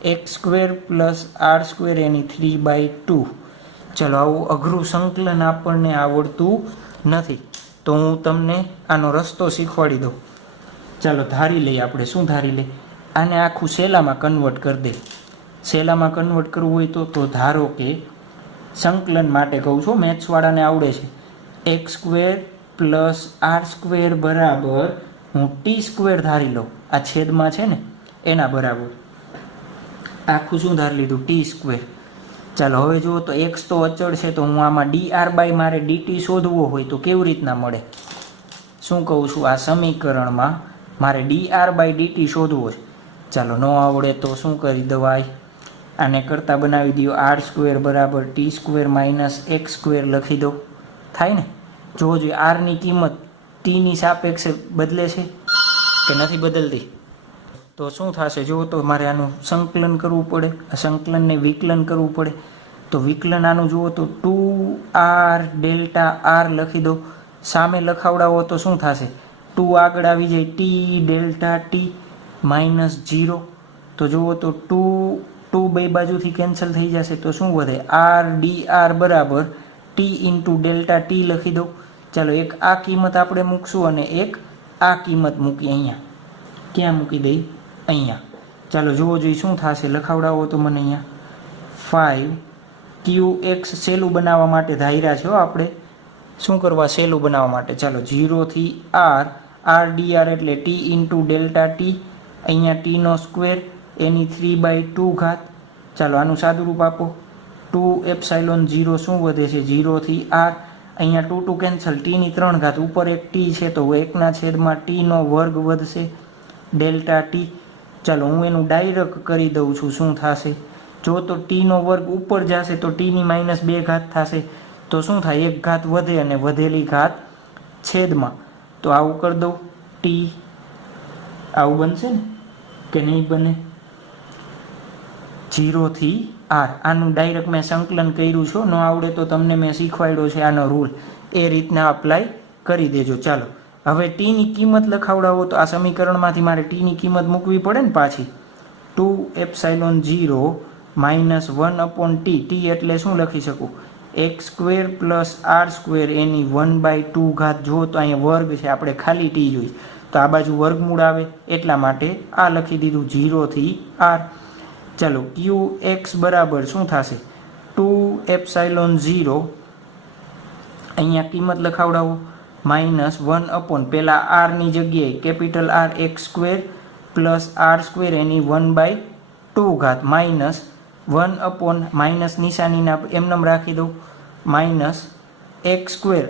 x² પ્લસ r² એની 3/2. ચાલો, આવું અઘરું સંકલન આપણને આવડતું નથી તો હું તમને આનો રસ્તો શીખવાડી દઉં. ચાલો ધારી લઈએ આપણે, શું ધારી લઈએ, આને આખું સેલામાં કન્વર્ટ કરી દે. સેલામાં કન્વર્ટ કરવું હોય તો ધારો કે સંકલન માટે કહું છું, મેથ્સવાળાને આવડે છે, x² પ્લસ r² બરાબર હું t² ધારી લઉં, આ છેદમાં છે ને એના બરાબર આખું શું ધારી લીધું, t². ચાલો હવે જુઓ તો x તો અચળ છે તો હું આમાં dr/ મારે dt શોધવો હોય તો કેવી રીતના મળે, શું કહું છું, આ સમીકરણમાં મારે dr/dt શોધવો છે. ચાલો ન આવડે તો શું કરી દવાય, આને કરતાં બનાવી દો, r² બરાબર t² માઇનસ x² લખી દો, થાય ને. જોજો r ની કિંમત t ની સાપેક્ષે બદલે છે કે નથી બદલતી, તો શું થશે જુઓ તો મારે આનું સંકલન કરવું પડે, આ સંકલનને વિકલન કરવું પડે. તો વિકલન આનું જુઓ તો 2r ડેલ્ટા r લખી દો, સામે લખાવડાવો તો શું થશે, 2 આગળ આવી જાય, t ડેલ્ટા t માઇનસ 0. તો જુઓ તો 2 બે બાજુથી કેન્સલ થઈ જશે તો શું વધે, r dr બરાબર t ઇન્ટુ ડેલ્ટા t લખી દો. ચાલો, એક આ કિંમત આપણે મૂકશું અને એક આ કિંમત મૂકી અહીંયા, ક્યાં મૂકી દઈ, અહીંયા. ચાલો જુઓ જોઈએ શું થશે, લખાવડાવો તો મને અહીંયા 5 qx સહેલું બનાવવા માટે ધાર્યા છે આપણે, શું કરવા, સહેલું બનાવવા માટે. ચાલો 0 થી r dr એટલે t ઇન્ટુ ડેલ્ટા t, અહીંયા t² એની 3/2 ઘાત. ચાલો આનું સાદુરૂપ આપો, 2ε0 શું વધે છે, 0 થી r, અહીંયા 2 કેન્સલ, t ની 3 ઘાત, ઉપર એક t છે તો 1/t² વધશે, ડેલ્ટા t. ચાલો હું એનું ડાયરેક્ટ કરી દઉં છું, શું થશે, જો તો t² ઉપર જશે તો t ની -2 ઘાત થશે, તો શું થાય, એક ઘાત વધે અને વધેલી ઘાત છેદમાં તો આવું કરી દઉં, ટી આવું બનશે ને કે નહીં બને? 0 થી r. આનું ડાયરેક્ટ મેં સંકલન કર્યું છે, ન આવડે તો તમને મેં શીખવાડ્યો છે આનો રૂલ, એ રીતના અપ્લાય કરી દેજો. ચાલો હવે ટીની કિંમત લખાવડાવો તો આ સમીકરણમાંથી મારે ટીની કિંમત મૂકવી પડે ને પાછી. 2ε0 - 1/t. ટી એટલે શું લખી શકું? x² + r² એની 1/2 ઘાત. જો તો અહીંયા વર્ગ છે, આપણે ખાલી ટી જોઈ તો આ બાજુ વર્ગમૂળ આવે એટલા માટે આ લખી દીધું 0 થી r. ચાલો qx બરાબર શું થશે? 2ε0 અહીંયા કિંમત લખાવડાવો -1 પેલા r ની જગ્યાએ કેપિટલ R x² + r² એની 1/2 ઘાત -1 માઇનસ નિશાનીના એમનેમ રાખી દઉં -x².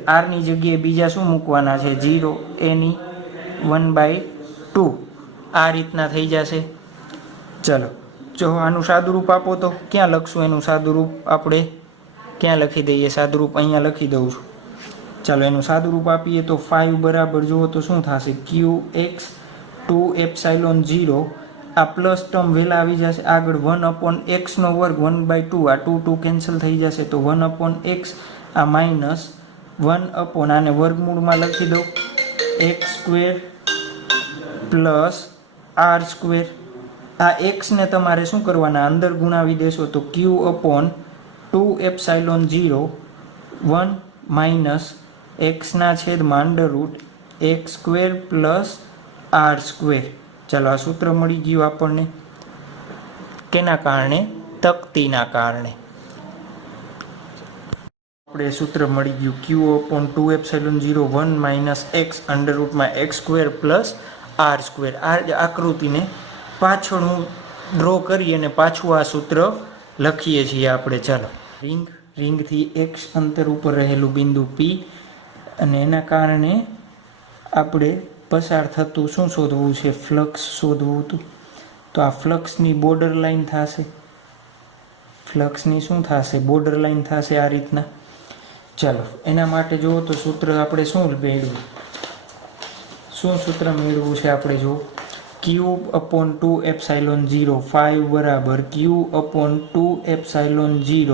r ની જગ્યાએ બીજા શું મૂકવાના છે? 0 એની 1/2. આ રીતના થઈ જશે. ચલો જો આનું સાદુરૂપ આપો તો ક્યાં લખશું? એનું સાદુરૂપ આપણે ક્યાં લખી દઈએ? સાદુરૂપ અહીંયા લખી દઉં છું. ચાલો એનું સાદુરૂપ આપીએ તો 5 બરાબર જુઓ તો શું થશે? qx 2ε0. આ પ્લસ ટર્મ વહેલા આવી જશે આગળ 1/x નો વર્ગ 1/2. આ 2 કેન્સલ થઈ જશે તો 1/x. આ -1 આને વર્ગમૂળમાં લખી દઉં x² + r². આ x ને તમારે શું કરવાના? અંદર ગુણાવી દેશો તો q/2ε0 1 - x ના છેદમાં √x² + r². ચાલો આ સૂત્ર મળી ગયું આપણને. કેના કારણે? તકતીના કારણે આપણે સૂત્ર મળી ગયું q/2ε0 1 - x √x² + r². આ આકૃતિને પાછળ હું ડ્રો કરી અને પાછું આ સૂત્ર લખીએ છીએ આપણે. ચાલો રિંગથી x અંતર ઉપર રહેલું બિંદુ P અને એના કારણે આપણે પસાર થતું શું શોધવું છે? ફ્લક્સ શોધવું હતું. તો આ ફ્લક્સની બોર્ડર લાઈન થશે. ફ્લક્સની શું થશે? બોર્ડર લાઈન થશે આ રીતના. ચાલો એના માટે જુઓ તો સૂત્ર આપણે શું મેળવ્યું? શું સૂત્ર મેળવવું છે આપણે? જુઓ q/2ε0 5 બરાબર q/2ε0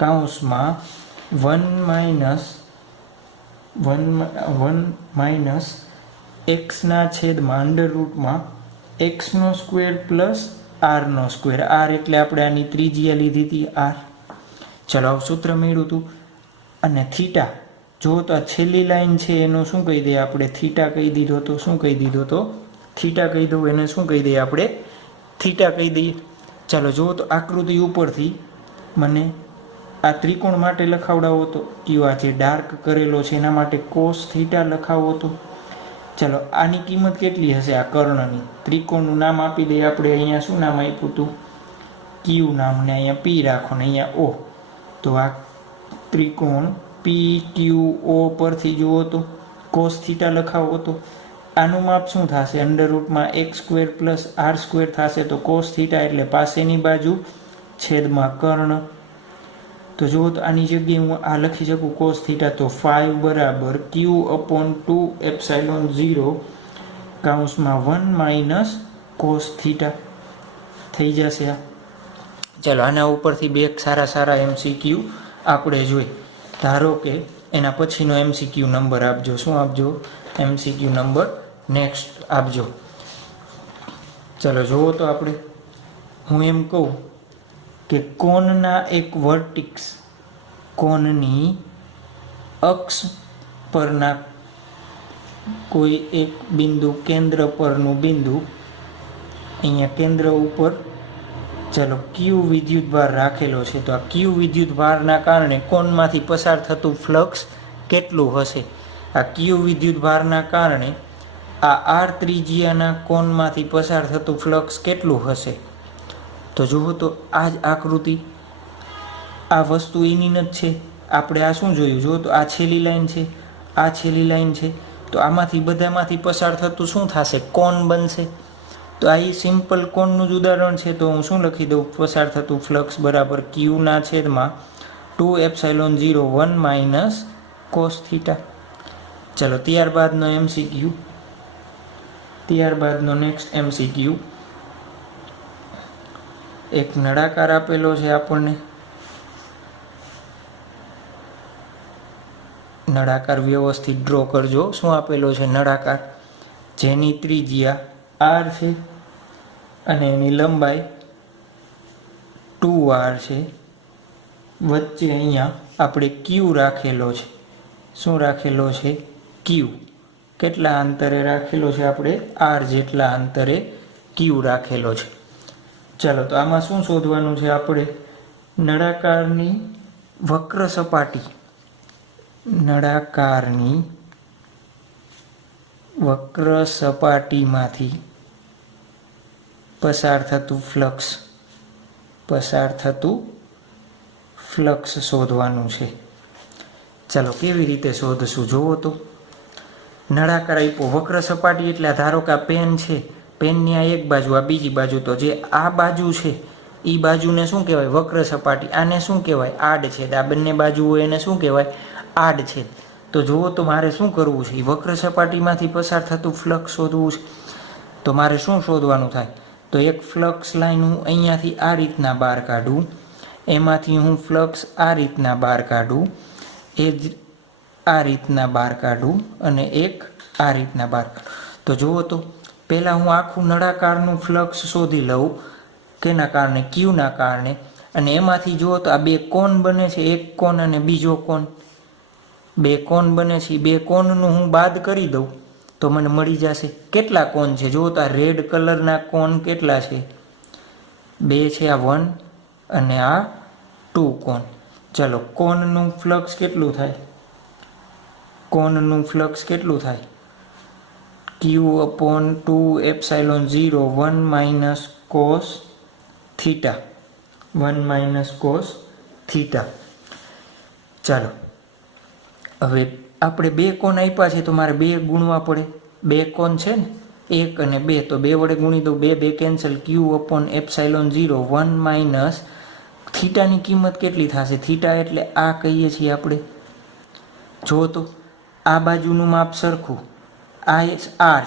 કૌંસમાં 1 - x ના છેદમાં √x² + r². r એટલે આપણે આની ત્રિજ્યા લીધી હતી r. ચલો આવું સૂત્ર મેળવ્યું હતું. અને થીટા જો તો આ છેલ્લી લાઈન છે એનો શું કહી દઈએ આપણે? થીટા કહી દીધો તો શું કહી દીધો તો? થીટા કહી દઉં. એને શું કહી દઈએ આપણે? થીટા કહી દઈએ. ચાલો જુઓ તો આકૃતિ ઉપરથી મને આ ત્રિકોણ માટે લખાવડાવો તો કયો આ જે ડાર્ક કરેલો છે એના માટે cos થીટા લખાવો તો. ચાલો આની કિંમત કેટલી હશે? આ કર્ણની ત્રિકોણનું નામ આપી દઈએ આપણે. અહીંયા શું નામ આપ્યું હતું? Q નામ, ને અહીંયા P રાખો ને અહીંયા O. તો આ ત્રિકોણ PQO પરથી જુઓ તો cos થીટા લખાવો તો આનું માપ શું થશે? √x² + r² થશે. તો cos થીટા એટલે પાસેની બાજુ છેદમાં કર્ણ. તો જુઓ તો આની જગ્યાએ હું આ લખી શકું cos થીટા. તો 5 બરાબર q/2ε0 કૌંસમાં 1 - cos થીટા થઈ જશે. આ ચાલો આના ઉપરથી બે સારા MCQ આપણે જોઈ. ધારો કે એના પછીનો MCQ નંબર આપજો. શું આપજો? MCQ નંબર નેક્સ્ટ આપજો. ચલો જુઓ તો આપણે હું એમ કહું કે કોણના એક વર્ટિક્સ, કોણની અક્ષ પરના કોઈ એક બિંદુ, કેન્દ્ર પરનું બિંદુ, અહીંયા કેન્દ્ર ઉપર ચાલો Q વિદ્યુતભાર રાખેલો છે. તો આ Q વિદ્યુતભારના કારણે કોણમાંથી પસાર થતું ફ્લક્સ કેટલું હશે? આ Q વિદ્યુતભારના કારણે આ r ત્રિજ્યાના કોણમાંથી પસાર થતું ફ્લક્સ કેટલું હશે? તો જુઓ તો આ જ આકૃતિ, આ વસ્તુ એની જ છે. આપણે આ શું જોયું? જુઓ તો આ છેલ્લી લાઈન છે, આ છેલ્લી લાઈન છે. તો આમાંથી બધામાંથી પસાર થતું શું થશે? કોણ બનશે. તો આ સિમ્પલ કોણનું જ ઉદાહરણ છે. તો હું શું લખી દઉં? પસાર થતું ફ્લક્સ બરાબર q ના છેદમાં 2ε0 1 - cos થીટા. ચલો ત્યારબાદનો MCQ, ત્યારબાદનો નેક્સ્ટ MCQ, એક નળાકાર આપેલો છે આપણને, નળાકાર વ્યવસ્થિત ડ્રો કરજો. શું આપેલો છે? નળાકાર, જેની ત્રિજ્યા r છે અને એની લંબાઈ 2r છે. વચ્ચે અહીંયા આપણે q રાખેલો છે. શું રાખેલો છે? q. કેટલા અંતરે રાખેલો છે? આપણે r જેટલા અંતરે q રાખેલો છે. ચાલો, તો આમાં શું શોધવાનું છે? આપણે નળાકારની વક્ર સપાટી, નળાકારની વક્ર સપાટીમાંથી પસાર થતું ફ્લક્સ, પસાર થતું ફ્લક્સ શોધવાનું છે. ચાલો, કેવી રીતે શોધશું જોવો તો. નળાકાર આપ્યો, વક્ર સપાટી એટલે ધારો કે આ પેન છે, પેનની આ એક બાજુ, આ બીજી બાજુ, તો જે આ બાજુ છે એ બાજુને શું કહેવાય? વક્ર સપાટી. આને શું કહેવાય? આડછેદ. આ બંને બાજુ હોય એને શું કહેવાય? આડછેદ. તો જુઓ તો મારે શું કરવું છે? વક્ર સપાટીમાંથી પસાર થતું ફ્લક્સ શોધવું છે. તો મારે શું શોધવાનું થાય? તો એક ફ્લક્સ લાઈન હું અહીંયાથી આ રીતના બહાર કાઢું, એમાંથી હું ફ્લક્સ આ રીતના બહાર કાઢું, એ જ આ રીતના બહાર કાઢું અને એક આ રીતના બહાર કાઢું. તો જુઓ તો પહેલાં હું આખું નળાકારનું ફ્લક્સ શોધી લઉં. કેના કારણે? ક્યુના કારણે. અને એમાંથી જુઓ તો આ બે કોન બને છે, એક કોન અને બીજો કોન. બે કોન બને છે, બે કોનનું હું બાદ કરી દઉં તો મને મળી જશે. કેટલા કોન છે? જુઓ તો આ રેડ કલરના કોન કેટલા છે? બે છે, આ 1 અને આ 2 કોન. ચલો, કોનનું ફ્લક્સ કેટલું થાય? કોનનું ફ્લક્સ કેટલું થાય? Q/2ε0 1 - cos theta, 1 - cos theta. ચાલો, હવે આપણે બે કોન આપ્યા છે તો મારે બે ગુણવા પડે. બે કોન છે ને, 1 અને 2, તો 2 વડે ગુણી દઉં. 2 2 કેન્સલ. Q/ε0 1 - થીટાની કિંમત કેટલી થશે? થીટા એટલે આ કહીએ છીએ આપણે. જો તો આ બાજુનું માપ સરખું, આ r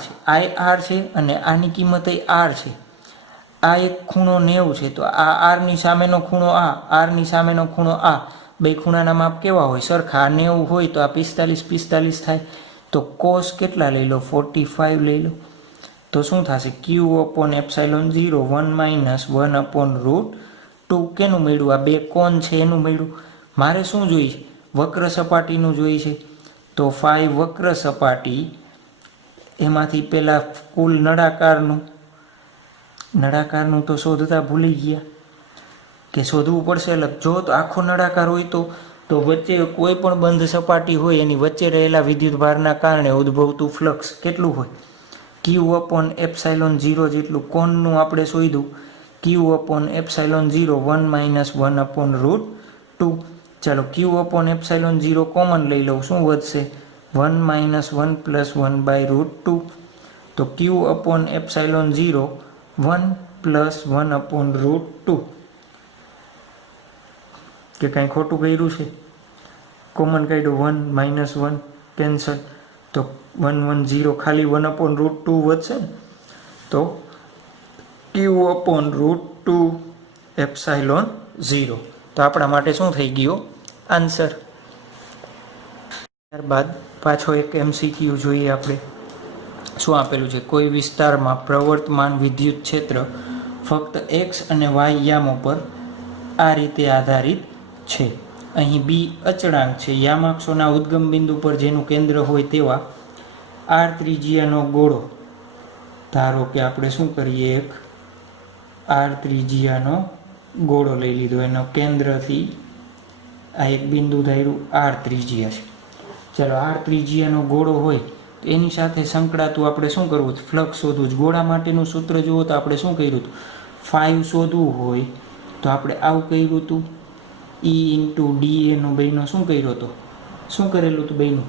છે, આ r છે અને આની કિંમત એ r છે. આ એક ખૂણો 90 છે, તો આ r ની સામેનો ખૂણો આ, r ની સામેનો ખૂણો આ. બે ખૂણાના માપ કેવા હોય? સરખા. આ 90 હોય તો આ 45 45 થાય. તો કોસ કેટલા લઈ લો? 45 લઈ લો. તો શું થશે? Q/ε0 1 - 1/√2. કેનું મળ્યું? આ બે કોન છે એનું મળ્યું. મારે શું જોઈએ? વક્ર સપાટીનું જોઈએ છે. તો phi વક્ર સપાટી, એમાંથી પહેલાં કુલ નળાકારનું તો શોધતા ભૂલી ગયા કે શોધવું પડશે અલગ. જો તો આખો નળાકાર હોય તો વચ્ચે કોઈ પણ બંધ સપાટી હોય એની વચ્ચે રહેલા વિદ્યુતભારના કારણે ઉદ્ભવતું ફ્લક્સ કેટલું હોય? Q/ε0 જેટલું. કોનનું આપણે શોધ્યું Q/ε0 1 - 1/√2. ચાલો, Q/ε0 કોમન લઈ લઉં. શું વધશે? 1 - 1 + 1/√2. તો Q/ε0 1 + 1/√2. કે કાંઈ ખોટું કર્યું છે? કોમન કાઢ્યું, 1 - 1 કેન્સલ, તો 1 1 0, ખાલી 1/√2 વધશે ને. તો Q/√2ε0. તો આપણા માટે શું થઈ ગયો? આન્સર. ત્યારબાદ પાછો એક MCQ જોઈએ આપણે. શું આપેલું છે? કોઈ વિસ્તારમાં પ્રવર્તમાન વિદ્યુત ક્ષેત્ર ફક્ત x અને y યામો પર આ રીતે આધારિત છે. અહીં b અચળાંક છે. યામાક્ષોના ઉદ્ગમ બિંદુ પર જેનું કેન્દ્ર હોય તેવા r ત્રિજ્યાનો ગોળો, ધારો કે આપણે શું કરીએ, એક r ત્રિજ્યાનો ગોળો લઈ લીધો, એનો કેન્દ્રથી આ એક બિંદુ ધાર્યું r ત્રિજ્યા છે. ચાલો, r ત્રિજ્યાનો ગોળો હોય તો એની સાથે સંકળાતું આપણે શું કરવું? ફ્લક્સ શોધવું. ગોળા માટેનું સૂત્ર જુઓ તો આપણે શું કર્યું હતું? 5 શોધવું હોય તો આપણે આવું કર્યું હતું, E × dA નો બેનો શું કર્યો હતો? શું કરેલું હતું બેનું?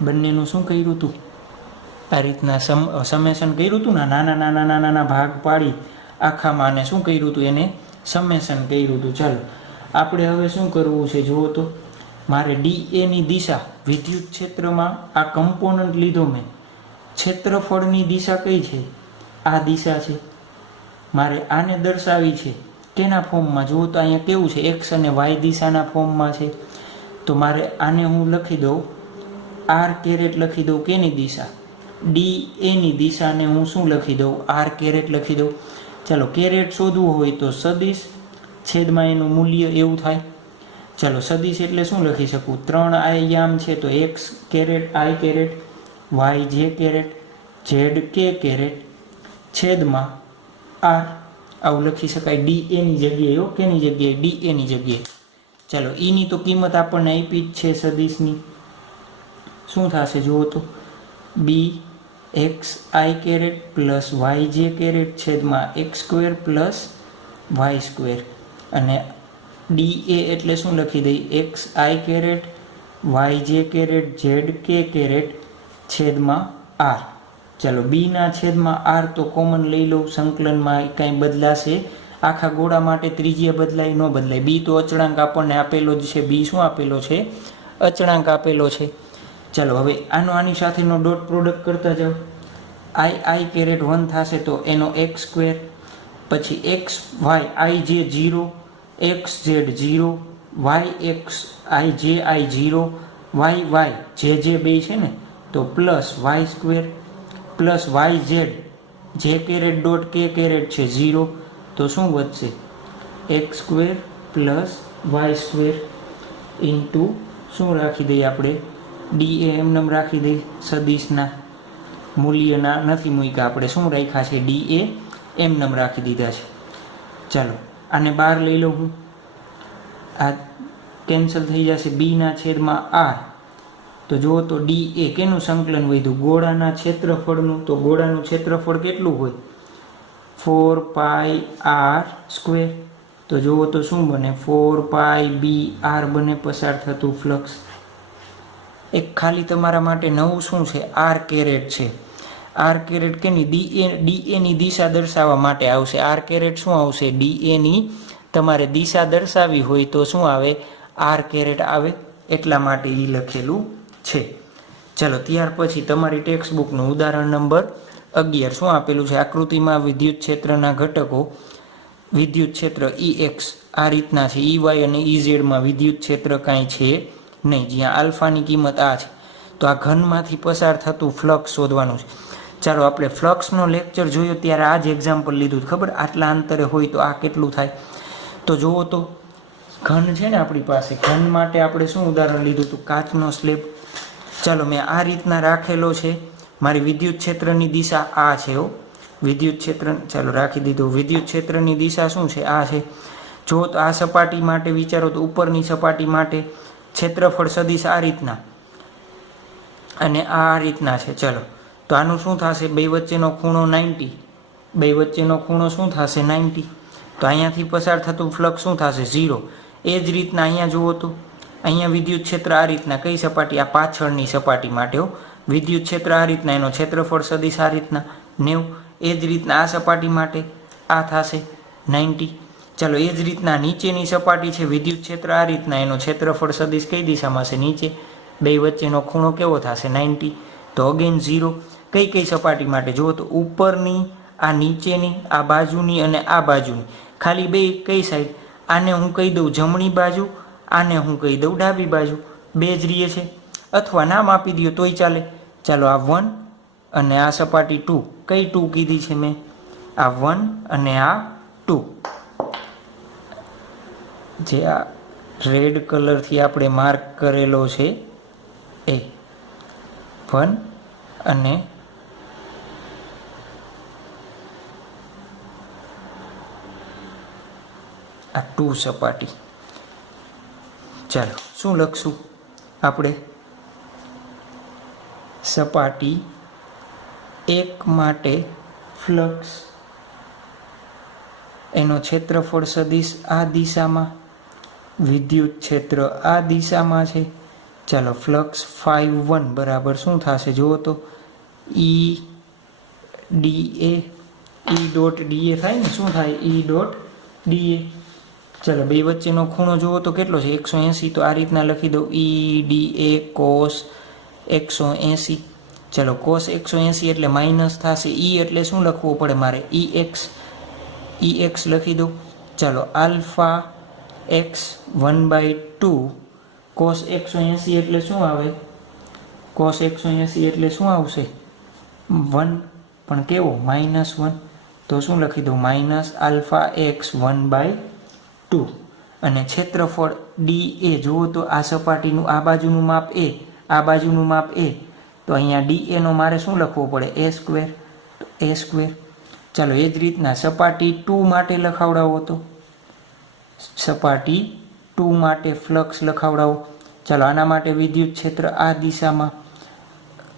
બંનેનું શું કર્યું હતું? આ રીતના સમેશન કર્યું હતું ને, નાના ભાગ પાડી આખામાં, અને શું કર્યું હતું? એને સમેશન કર્યું હતું. ચાલો, આપણે હવે શું કરવું છે જુઓ તો. મારે ડી એની દિશા વિદ્યુત ક્ષેત્રમાં આ કમ્પોનન્ટ લીધો મેં, ક્ષેત્રફળની દિશા કઈ છે? આ દિશા છે. મારે આને દર્શાવી છે કેના ફોર્મમાં? જુઓ તો અહીંયા કેવું છે, એક્સ અને વાય દિશાના ફોર્મમાં છે. તો મારે આને હું લખી દઉં આર કેરેટ લખી દઉં. કેની દિશા? ડી એની દિશાને હું શું લખી દઉં? આર કેરેટ લખી દઉં. ચાલો કેરેટ શોધવું હોય તો સદિશ છેદમાં એનું મૂલ્ય એવું થાય. ચાલો સદિશ એટલે શું લખી શકું? 3 આયામ છે તો એક્સ કેરેટ આઈ caret, y j caret, z k caret છેદમાં આર, આવું લખી શકાય. ડી એની જગ્યાએ, કેની જગ્યાએ? ડી એની જગ્યાએ. ચાલો ઈની તો કિંમત આપણને આપી જ છે સદિશની. શું થશે જુઓ તો, B x i caret plus y j caret છેદમાં x square plus y square. અને ડી એ એટલે શું લખી દઈ? X i caret y j caret z k caret છેદમાં આર. ચાલો બીના છેદમાં આર તો કોમન લઈ લો, સંકલનમાં કાંઈ બદલાશે? આખા ગોળા માટે ત્રિજ્યા બદલાય? ન બદલાય. બી તો અચળાંક આપણને આપેલો જ છે. બી શું આપેલો છે? અચળાંક આપેલો છે. ચાલો હવે આની સાથેનો ડોટ પ્રોડક્ટ કરતા જાઓ. આઈ કેરેટ 1 થશે તો એનો એક્સ સ્ક્વેર, પછી x y i j 0, x z 0, y x i 0, y j બે છે ને તો plus y square plus y z j caret dot k caret છે 0, તો શું વધશે? X square plus y square into શું રાખી દઈએ આપણે? ડી એ એમનેમ રાખી દઈએ, સદિશના મૂલ્યના નથી મૂક્યા આપણે. શું રાખ્યા છે? ડી એ એમનેમ રાખી દીધા છે. ચાલો આને બહાર લઈ લઉં હું, આ કેન્સલ થઈ જશે. બીના છેદમાં આર તો જુઓ તો ડી એ કેનું સંકલન વધ્યું? ગોળાના ક્ષેત્રફળનું. તો ગોળાનું ક્ષેત્રફળ કેટલું હોય? 4 પાઈ આર સ્ક્વેર. તો જુઓ તો શું બને? 4 પાઈ બી આર બને પસાર થતું ફ્લક્સ. એક ખાલી તમારા માટે નવું શું છે? આર કેરેટ છે. આર કેરેટ કેની? ડી એની દિશા દર્શાવવા માટે આવશે. આર કેરેટ શું આવશે? ડી એની તમારે દિશા દર્શાવી હોય તો શું આવે? આર કેરેટ આવે. એટલા માટે એ લખેલું છે. ચલો ત્યાર પછી તમારી ટેક્સ્ટ બુકનું ઉદાહરણ નંબર 11 શું આપેલું છે? આકૃતિમાં વિદ્યુત ક્ષેત્રના ઘટકો વિદ્યુત ક્ષેત્ર EX આ રીતના છે. EY અને EZમાં વિદ્યુત ક્ષેત્ર કાંઈ છે નહીં, જ્યાં આલ્ફાની કિંમત આ છે. તો આ ઘનમાંથી પસાર થતું ફ્લક્સ શોધવાનું છે. ચાલો આપણે ફ્લક્સનો લેક્ચર જોયો ત્યારે આ જ એક્ઝામ્પલ લીધું. ખબર આટલા અંતરે હોય તો આ કેટલું થાય? તો જુઓ તો ઘન છે ને આપણી પાસે, ઘન માટે આપણે શું ઉદાહરણ લીધું હતું? કાચનો સ્લેબ. ચાલો મેં આ રીતના રાખેલો છે. મારી વિદ્યુત ક્ષેત્રની દિશા આ છે. વિદ્યુત ક્ષેત્ર ચાલો રાખી દીધું. વિદ્યુત ક્ષેત્રની દિશા શું છે? આ છે. જો તો આ સપાટી માટે વિચારો તો ઉપરની સપાટી માટે ક્ષેત્રફળ સદિશ આ રીતના અને આ રીતના છે. ચલો તો આનું શું થશે? બે વચ્ચેનો ખૂણો 90. બે વચ્ચેનો ખૂણો શું થશે? 90. તો અહીંયાથી પસાર થતું ફ્લક્સ શું થશે? 0. એ જ રીતના અહીંયા જુઓ તો અહીંયા વિદ્યુત ક્ષેત્ર આ રીતના, કઈ સપાટી? આ પાછળની સપાટી માટે વિદ્યુત ક્ષેત્ર આ રીતના, એનો ક્ષેત્રફળ સદિશ આ રીતના 90. એ જ રીતના આ સપાટી માટે આ થશે 90. ચાલો એ જ રીતના નીચેની સપાટી છે, વિદ્યુત ક્ષેત્ર આ રીતના, એનો ક્ષેત્રફળ સદિશ કઈ દિશામાં છે? નીચે. બે વચ્ચેનો ખૂણો કેવો થશે? 90. તો અગેન 0. કઈ કઈ સપાટી માટે? જુઓ તો ઉપરની, આ નીચેની, આ બાજુની અને આ બાજુની. ખાલી બે કઈ સાઈડ? આને હું કહી દઉં જમણી બાજુ, આને હું કહી દઉં ડાબી બાજુ. બે જ રીએ છે, અથવા નામ આપી દો તોય ચાલે. ચાલો આ 1 અને આ સપાટી 2. કઈ 2 કીધી છે મેં? આ 1 અને આ 2. જે આ રેડ કલરથી આપણે માર્ક કરેલો છે એ 1 અને આ 2 સપાટી. ચાલો શું લખશું આપણે? સપાટી 1 માટે ફ્લક્સ એનો ક્ષેત્રફળ સદિશ આ દિશામાં, વિદ્યુત ક્ષેત્ર આ દિશામાં છે. ચાલો ફ્લક્સ 5 બરાબર શું થશે? જુઓ તો ઈ ડી એ, ઈ ડોટ ડીએ થાય ને? શું થાય? ઈ ડોટ ડીએ. ચલો બે વચ્ચેનો ખૂણો જુઓ તો કેટલો છે 180, તો આ રીતના લખી દઉં EDA cos 180. ચલો cos 180 એટલે માઇનસ થશે, એટલે શું લખવું પડે મારે EX લખી દઉં. ચાલો આલ્ફા x 1/2 cos 180 એટલે શું આવે, cos 180 એટલે શું આવશે 1, પણ કેવો -1, તો શું લખી દઉં માઇનસ આલ્ફા x 1/2. અને ક્ષેત્રફળ DA જુઓ તો આ સપાટીનું આ બાજુનું માપ A, આ બાજુનું માપ A, તો અહીંયા DA નો મારે શું લખવો પડે A². ચાલો એ જ રીતના સપાટી 2 માટે લખાવડાવો, તો સપાટી 2 માટે ફ્લક્સ લખાવડાવો. ચાલો આના માટે વિદ્યુત ક્ષેત્ર આ દિશામાં,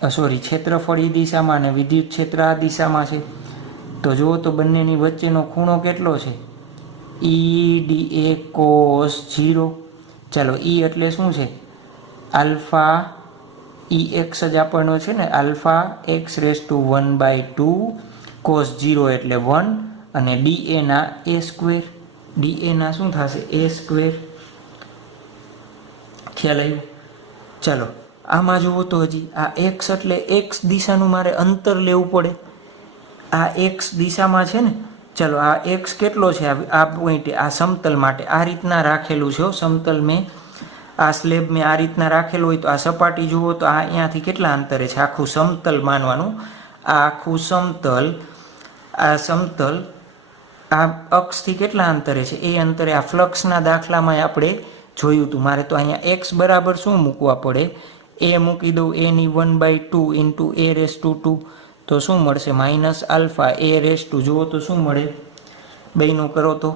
ક્ષેત્રફળ એ દિશામાં અને વિદ્યુત ક્ષેત્ર આ દિશામાં છે. તો જુઓ તો બંનેની વચ્ચેનો ખૂણો કેટલો છે EDA cos 0. ચાલો એટલે શું છે આલ્ફા EX જ આપણનો છે ને, આલ્ફા x⁻1/2 cos 0 એટલે 1, અને DA ના A², DA ના શું થશે A². ખ્યાલ આવ્યો? ચાલો આમાં જુઓ તો હજી આ x એટલે x દિશાનું મારે અંતર લેવું પડે, આ x દિશામાં છે ને. ચાલો આ x કેટલો છે આ પોઈન્ટે, આ સમતલ માટે આ રીતના રાખેલું છે સમતલ, મેં આ સ્લેબ મેં આ રીતના રાખેલું હોય તો આ સપાટી જુઓ તો આ અહીંયાથી કેટલા અંતરે છે, આખું સમતલ માનવાનું, આ આખું સમતલ, આ સમતલ આ અક્ષથી કેટલા અંતરે છે એ અંતરે. આ ફ્લક્સના દાખલામાં આપણે જોયું હતું. મારે તો અહીંયા x બરાબર શું મૂકવા પડે, a મૂકી દઉં, a ની 1/2 ઇન્ટુ a²2, તો શું મળશે માઇનસ આલ્ફા a². જુઓ તો શું મળે, બેયનું કરો તો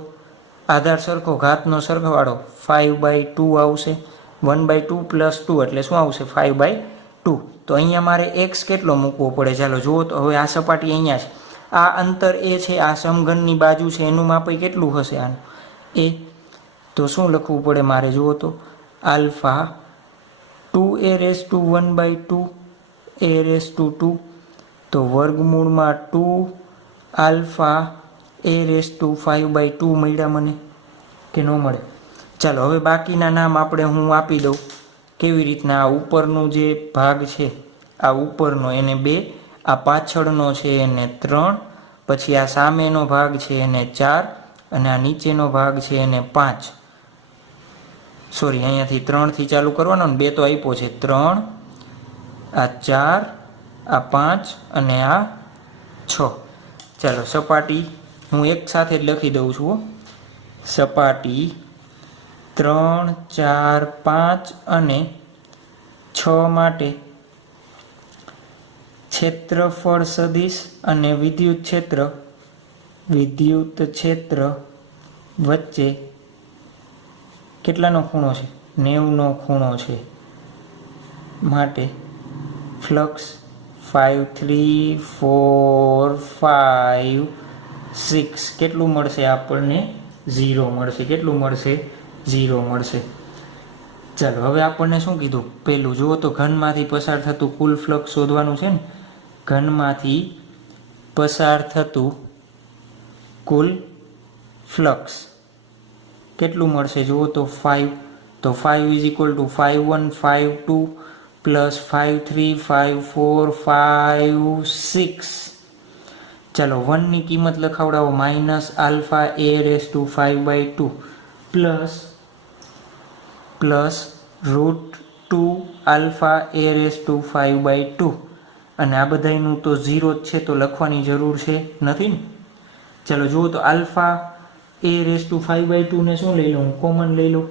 આધાર સરખો, ઘાતનો સરખવાળો 5/2 આવશે, 1/2 + 2 એટલે શું આવશે 5/2. તો અહીંયા મારે x કેટલો મૂકવો પડે, ચાલો જુઓ તો. હવે આ સપાટી અહીંયા છે, આ અંતર એ છે, આ સમઘનની બાજુ છે, એનું માપ કેટલું હશે આનું એ. તો શું લખવું પડે મારે, જુઓ તો આલ્ફા 2a⁻1/2 a²2, તો વર્ગમૂળમાં 2 આલ્ફા a⁵2 મળ્યા મને કે ન મળે. ચાલો હવે બાકીના નામ આપણે હું આપી દઉં. કેવી રીતના, આ ઉપરનો જે ભાગ છે આ ઉપરનો એને 2, આ પાછળનો છે એને 3, પછી આ સામેનો ભાગ છે એને 4, અને આ નીચેનો ભાગ છે એને 5. સોરી, અહીંયાથી 3 થી ચાલુ કરવાનો ને, 2 તો આપ્યો છે, 3, આ 4, આ 5 અને આ 6. ચાલો સપાટી હું એક સાથે જ લખી દઉં છું. સપાટી 3, 4, 5 અને 6 માટે ક્ષેત્રફળ સદિશ અને વિદ્યુત ક્ષેત્ર વચ્ચે કેટલાનો ખૂણો છે 90નો ખૂણો છે, માટે ફ્લક્સ 5, 3, 4, 5, 6 કેટલું મળશે આપણને 0 મળશે. કેટલું મળશે 0 મળશે. ચાલો હવે આપણને શું કીધું, પહેલું જુઓ તો ઘનમાંથી પસાર થતું કુલ ફ્લક્સ શોધવાનું છે ને. ઘનમાંથી પસાર થતું કુલ ફ્લક્સ કેટલું મળશે, જુઓ તો 5. તો 5 = 5, 1, 5, 2 + 5, 3, 5, 4, 5, 6. ચાલો 1 ની કિંમત લખાવડાવો, minus alpha a⁵5/2 plus √2 alpha a⁵5/2, અને આ બધાનું તો 0 જ છે, તો લખવાની જરૂર છે નથી ને. ચાલો જુઓ તો આલ્ફા a⁵5/2 ને શું લઈ લઉં, કોમન લઈ લઉં.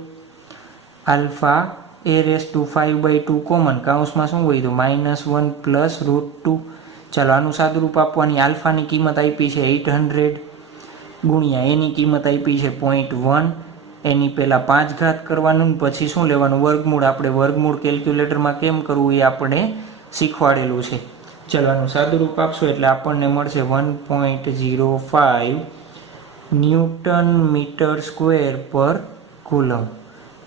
આલ્ફા a⁵5/2 કોમન, કૌંસમાં શું હોય તો -1 + √2. ચાલો આનું સાદુરૂપ આપવાની, આલ્ફાની કિંમત આપી છે 800 ગુણ્યા એની કિંમત આપી છે 0.1. એની પહેલાં 5 ઘાત કરવાનું, પછી શું લેવાનું વર્ગમૂળ. આપણે વર્ગમૂળ કેલ્ક્યુલેટરમાં કેમ કરવું એ આપણે શીખવાડેલું છે. ચાલો આનું સાદુરૂપ આપશો એટલે આપણને મળશે 1.05 ન્યૂટન મીટર સ્ક્વેર પર કુલમ.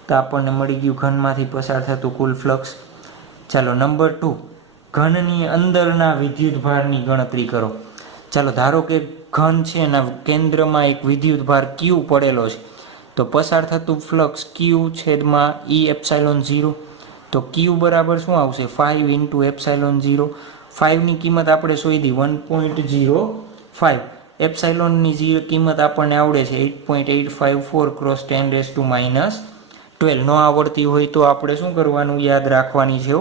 તો આપણને મળી ગયું ઘનમાંથી પસાર થતું કુલ ફ્લક્સ. ચાલો નંબર 2, ઘનની અંદરના વિદ્યુતભારની ગણતરી કરો. ચાલો ધારો કે ઘન છે એના કેન્દ્રમાં એક વિદ્યુતભાર Q પડેલો છે. તો પસાર થતું ફ્લક્સ ક્યુ છેદમાં ઈ એપ્સાઇલોન 0, તો ક્યુ બરાબર શું આવશે 5 ઇન્ટુ એપ્સાઇલોન 0. 5ની કિંમત આપણે શોધી 1.05. એપ્સાઇલોનની કિંમત આપણને આવડે છે 8.854 ક્રોસ 10⁻12. ન આવડતી હોય તો આપણે શું કરવાનું, યાદ રાખવાની છે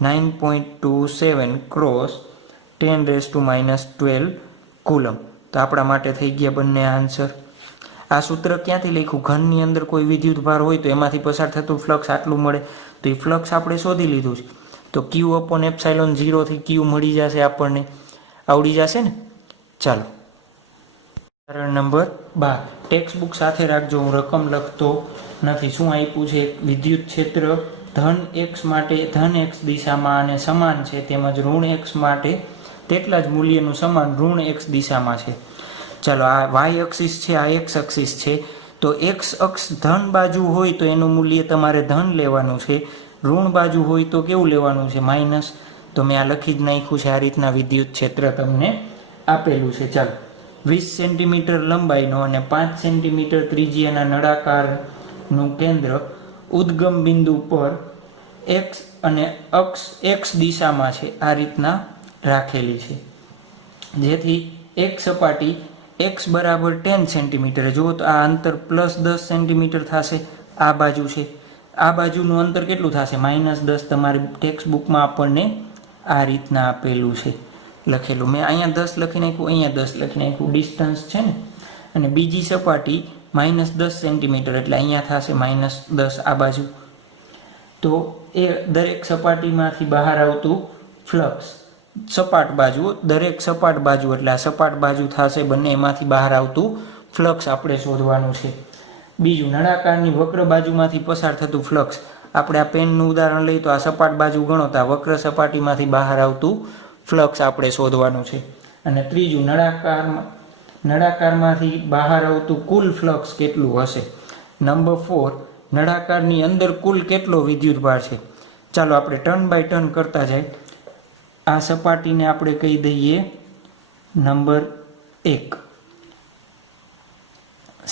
9.27 ક્રોસ 10⁻12 કુલમ. તો આપણા માટે થઈ ગયા બંને આન્સર. આ સૂત્ર ક્યાંથી લખ્યું, ઘનની અંદર કોઈ વિદ્યુત ભાર હોય તો એમાંથી પસાર થતું ફ્લક્સ આટલું મળે, તો એ ફ્લક્સ આપણે શોધી લીધું છે. તો ક્યુ અપોન એપ્સાઇલોન 0 થી ક્યુ મળી જશે, આપણને આવડી જશે ને. ચાલો ઉદાહરણ નંબર 12. ટેક્સ્ટ બુક સાથે રાખજો, હું રકમ લખતો નથી. શું આપ્યું છે, વિદ્યુત ક્ષેત્ર ધન x માટે ધન x દિશામાં અને સમાન છે, તેમજ ઋણ x માટે તેટલા જ મૂલ્યનું સમાન ઋણ x દિશામાં છે. ચાલો આ y અક્ષિસ છે, આ x અક્ષિસ છે. તો x અક્ષ ધન બાજુ હોય તો એનું મૂલ્ય તમારે ધન લેવાનું છે, ઋણ બાજુ હોય તો કેવું લેવાનું છે, માઇનસ. તો મેં આ લખી જ નાખ્યું છે, આ રીતના વિદ્યુત ક્ષેત્ર તમને આપેલું છે. ચાલો 20 સેન્ટીમીટર લંબાઈનો અને 5 સેન્ટીમીટર ત્રિજ્યાના નળાકારનું કેન્દ્ર ઉદ્ગમ બિંદુ પર x અને અક્ષ x દિશામાં છે, આ રીતના રાખેલી છે. જેથી એક સપાટી x બરાબર 10 સેન્ટીમીટર, જુઓ તો આ અંતર +10 સેન્ટીમીટર થશે. આ બાજુ છે, આ બાજુનું અંતર કેટલું થશે, -10. તમારી ટેક્સ્ટ બુકમાં આપણને આ રીતના આપેલું છે લખેલું. મેં અહીંયા 10 લખી નાખ્યું, અહીંયા 10 લખી નાખ્યું, ડિસ્ટન્સ છે ને. અને બીજી સપાટી -10 સેન્ટીમીટર, એટલે અહીંયા થશે -10 આ બાજુ. તો એ દરેક સપાટીમાંથી બહાર આવતું ફ્લક્સ, સપાટ બાજુ, દરેક સપાટ બાજુ એટલે આ સપાટ બાજુ થશે, બંને એમાંથી બહાર આવતું ફ્લક્સ આપણે શોધવાનું છે. બીજું, નળાકારની વક્ર બાજુમાંથી પસાર થતું ફ્લક્સ. આપણે આ પેનનું ઉદાહરણ લઈએ તો આ સપાટ બાજુ ગણો તો આ વક્ર સપાટીમાંથી બહાર આવતું ફ્લક્સ આપણે શોધવાનું છે. અને ત્રીજું, નળાકારમાંથી બહાર આવતું કુલ ફ્લક્સ કેટલું હશે. નંબર 4, નળાકારની અંદર કુલ કેટલો વિદ્યુતભાર છે. ચાલો આપણે ટર્ન બાય ટર્ન કરતા જાય. આ સપાટીને આપણે કહી દઈએ નંબર 1.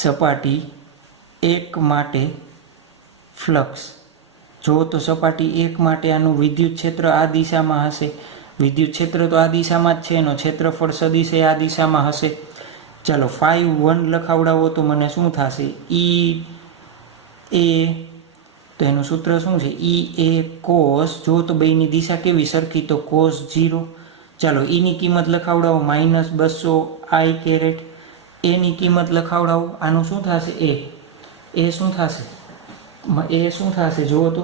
સપાટી 1 માટે ફ્લક્સ. જો તો સપાટી 1 માટે આનું વિદ્યુત ક્ષેત્ર આ દિશામાં હશે. વિદ્યુત ક્ષેત્ર તો આ દિશામાં જ છે, એનો ક્ષેત્રફળ સદિશ આ દિશામાં હશે. ચાલો 5 લખાવડાવો તો મને શું થશે, ઈ એ, તો એનું સૂત્ર શું છે, ઈ એ કોસ, જો તો બેની દિશા કેવી સરખી, તો કોસ 0. ચાલો ઈની કિંમત લખાવડાવો -200 I કેરેટ. એની કિંમત લખાવડાવો, આનું શું થશે, એ શું થશે, એ શું થશે, જુઓ તો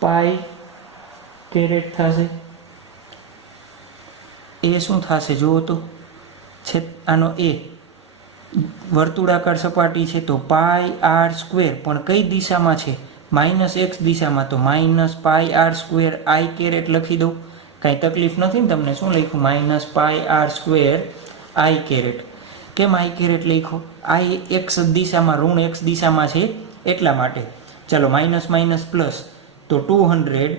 પાઈ કેરેટ થશે. એ શું થશે, જુઓ તો છે આનો એ વર્તુળાકાર સપાટી છે, તો πr², પણ કઈ દિશામાં છે, -x દિશામાં, તો -πr² I કેરેટ લખી દઉં. કાંઈ તકલીફ નથી ને તમને, શું લખ્યું, -πr² I કેરેટ. કેમ I કેરેટ લખ્યો, I x દિશામાં, ઋણ x દિશામાં છે એટલા માટે. ચાલો માઇનસ પ્લસ, તો 200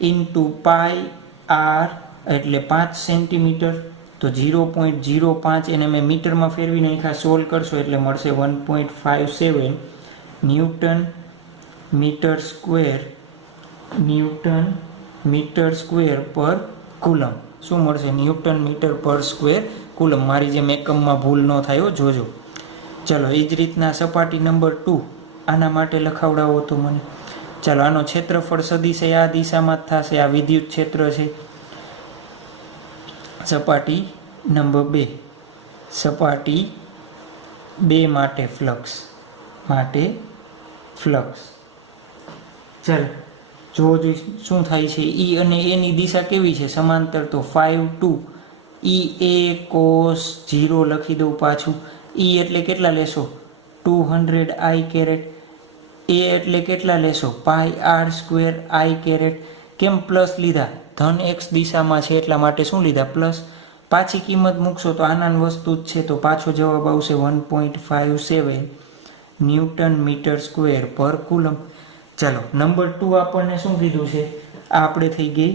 ઇન્ટુ πr એટલે 5 સેન્ટીમીટર, તો 0.05, એને મેં મીટરમાં ફેરવી નાખ્યા. સોલ્વ કરશો એટલે મળશે 1.57 ન્યૂટન મીટર સ્ક્વેર પર કુલમ. શું મળશે, ન્યૂટન મીટર પર સ્ક્વેર કુલમ. મારી જેમ એકમમાં ભૂલ ન થાય, જોજો. ચલો એ જ રીતના સપાટી નંબર 2, આના માટે લખાવડાવો તો મને. ચાલો આનો ક્ષેત્રફળ સદિશ આ દિશામાં જ થશે, આ વિદ્યુત ક્ષેત્ર છે. સપાટી નંબર 2, સપાટી 2 માટે ફ્લક્સ, ચાલો જો શું થાય છે, ઈ અને એની દિશા કેવી છે, સમાંતર, તો 5 ઈ એ કોસ 0 લખી દઉં પાછું. ઈ એટલે કેટલા લેશો, 200 I કેરેટ. એ એટલે કેટલા લેશો, πr² I કેરેટ. કેમ પ્લસ લીધા, ધન x દિશામાં છે એટલા માટે શું લીધા, પ્લસ. પાછી કિંમત મૂકશો તો આનાન વસ્તુ જ છે, તો પાછો જવાબ આવશે 1.57 ન્યૂટન મીટર સ્ક્વેર પર કુલમ. ચાલો નંબર 2 આપણને શું કીધું છે, આ આપણે થઈ ગઈ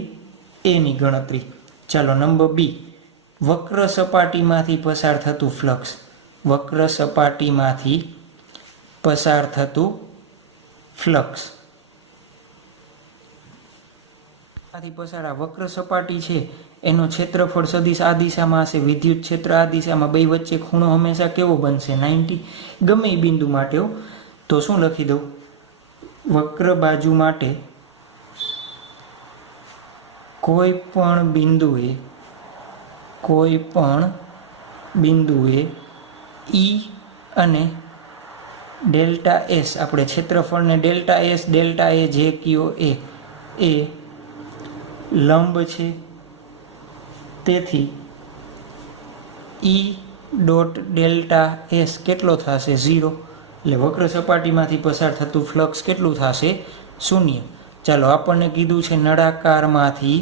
એની ગણતરી. ચાલો નંબર બી, વક્ર સપાટીમાંથી પસાર થતું ફ્લક્સ. વક્ર સપાટીમાંથી પસાર થતું ફ્લક્સ. આથી પસાર આ વક્ર સપાટી છે એનો ક્ષેત્રફળ સદિશ આ દિશામાં હશે, વિદ્યુત ક્ષેત્ર આ દિશામાં, બે વચ્ચે ખૂણો હંમેશા કેવો બનશે? 90. ગમે એ બિંદુ માટે હો. તો શું લખી દઉં? વક્ર બાજુ માટે કોઈ પણ બિંદુએ ઈ અને ડેલ્ટા એસ, આપણે ક્ષેત્રફળને ડેલ્ટા એસ ડેલ્ટા એ જે કયો એ લંબ છે. તેથી ઈ ડોટ ડેલ્ટા એસ કેટલો થશે? 0. એટલે વક્ર સપાટીમાંથી પસાર થતું ફ્લક્સ કેટલું થશે? 0. ચાલો, આપણને કીધું છે નળાકારમાંથી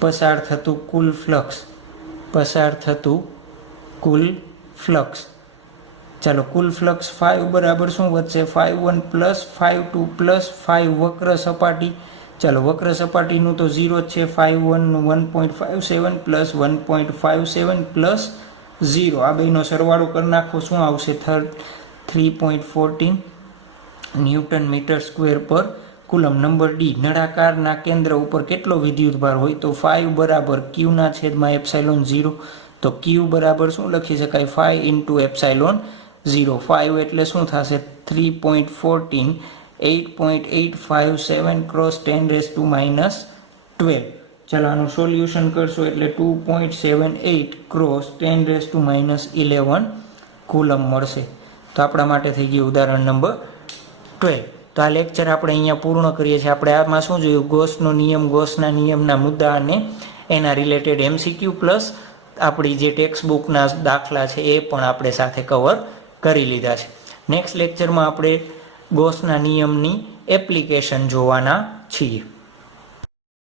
પસાર થતું કુલ ફ્લક્સ. ચાલો, કુલ ફ્લક્સ 5 બરાબર શું વધશે? 5(1) + 5(2) + 5 વક્ર સપાટી. ચાલો, વક્ર સપાટીનું તો 0 જ છે. 5(1) નું 1.57 + 1.57 + 0. આ બેનો સરવાળો કરી નાખો, શું આવશે? 3.14 ન્યૂટન મીટર સ્ક્વેર પર કુલમ. નંબર ડી, નળાકારના કેન્દ્ર ઉપર કેટલો વિદ્યુતભાર હોય? તો 5 બરાબર Q/ε0. તો Q બરાબર શું લખી શકાય? 5 × ε0. 5 એટલે શું થશે? 3.14, 8.857 × 10⁻12. ચાલો, આનું સોલ્યુશન કરશો એટલે 2.78 × 10⁻11 કુલમ મળશે. તો આપણા માટે થઈ ગયું ઉદાહરણ નંબર 12. તો આ લેક્ચર આપણે અહીંયા પૂર્ણ કરીએ છીએ. આપણે આમાં શું જોયું? ગોસનો નિયમ, ગોસના નિયમના મુદ્દા અને એના રિલેટેડ MCQ પ્લસ આપણી જે ટેક્સ્ટ બુકના દાખલા છે એ પણ આપણે સાથે કવર કરી લીધા છે. નેક્સ્ટ લેક્ચરમાં આપણે ગોસના નિયમની એપ્લિકેશન જોવાના છીએ.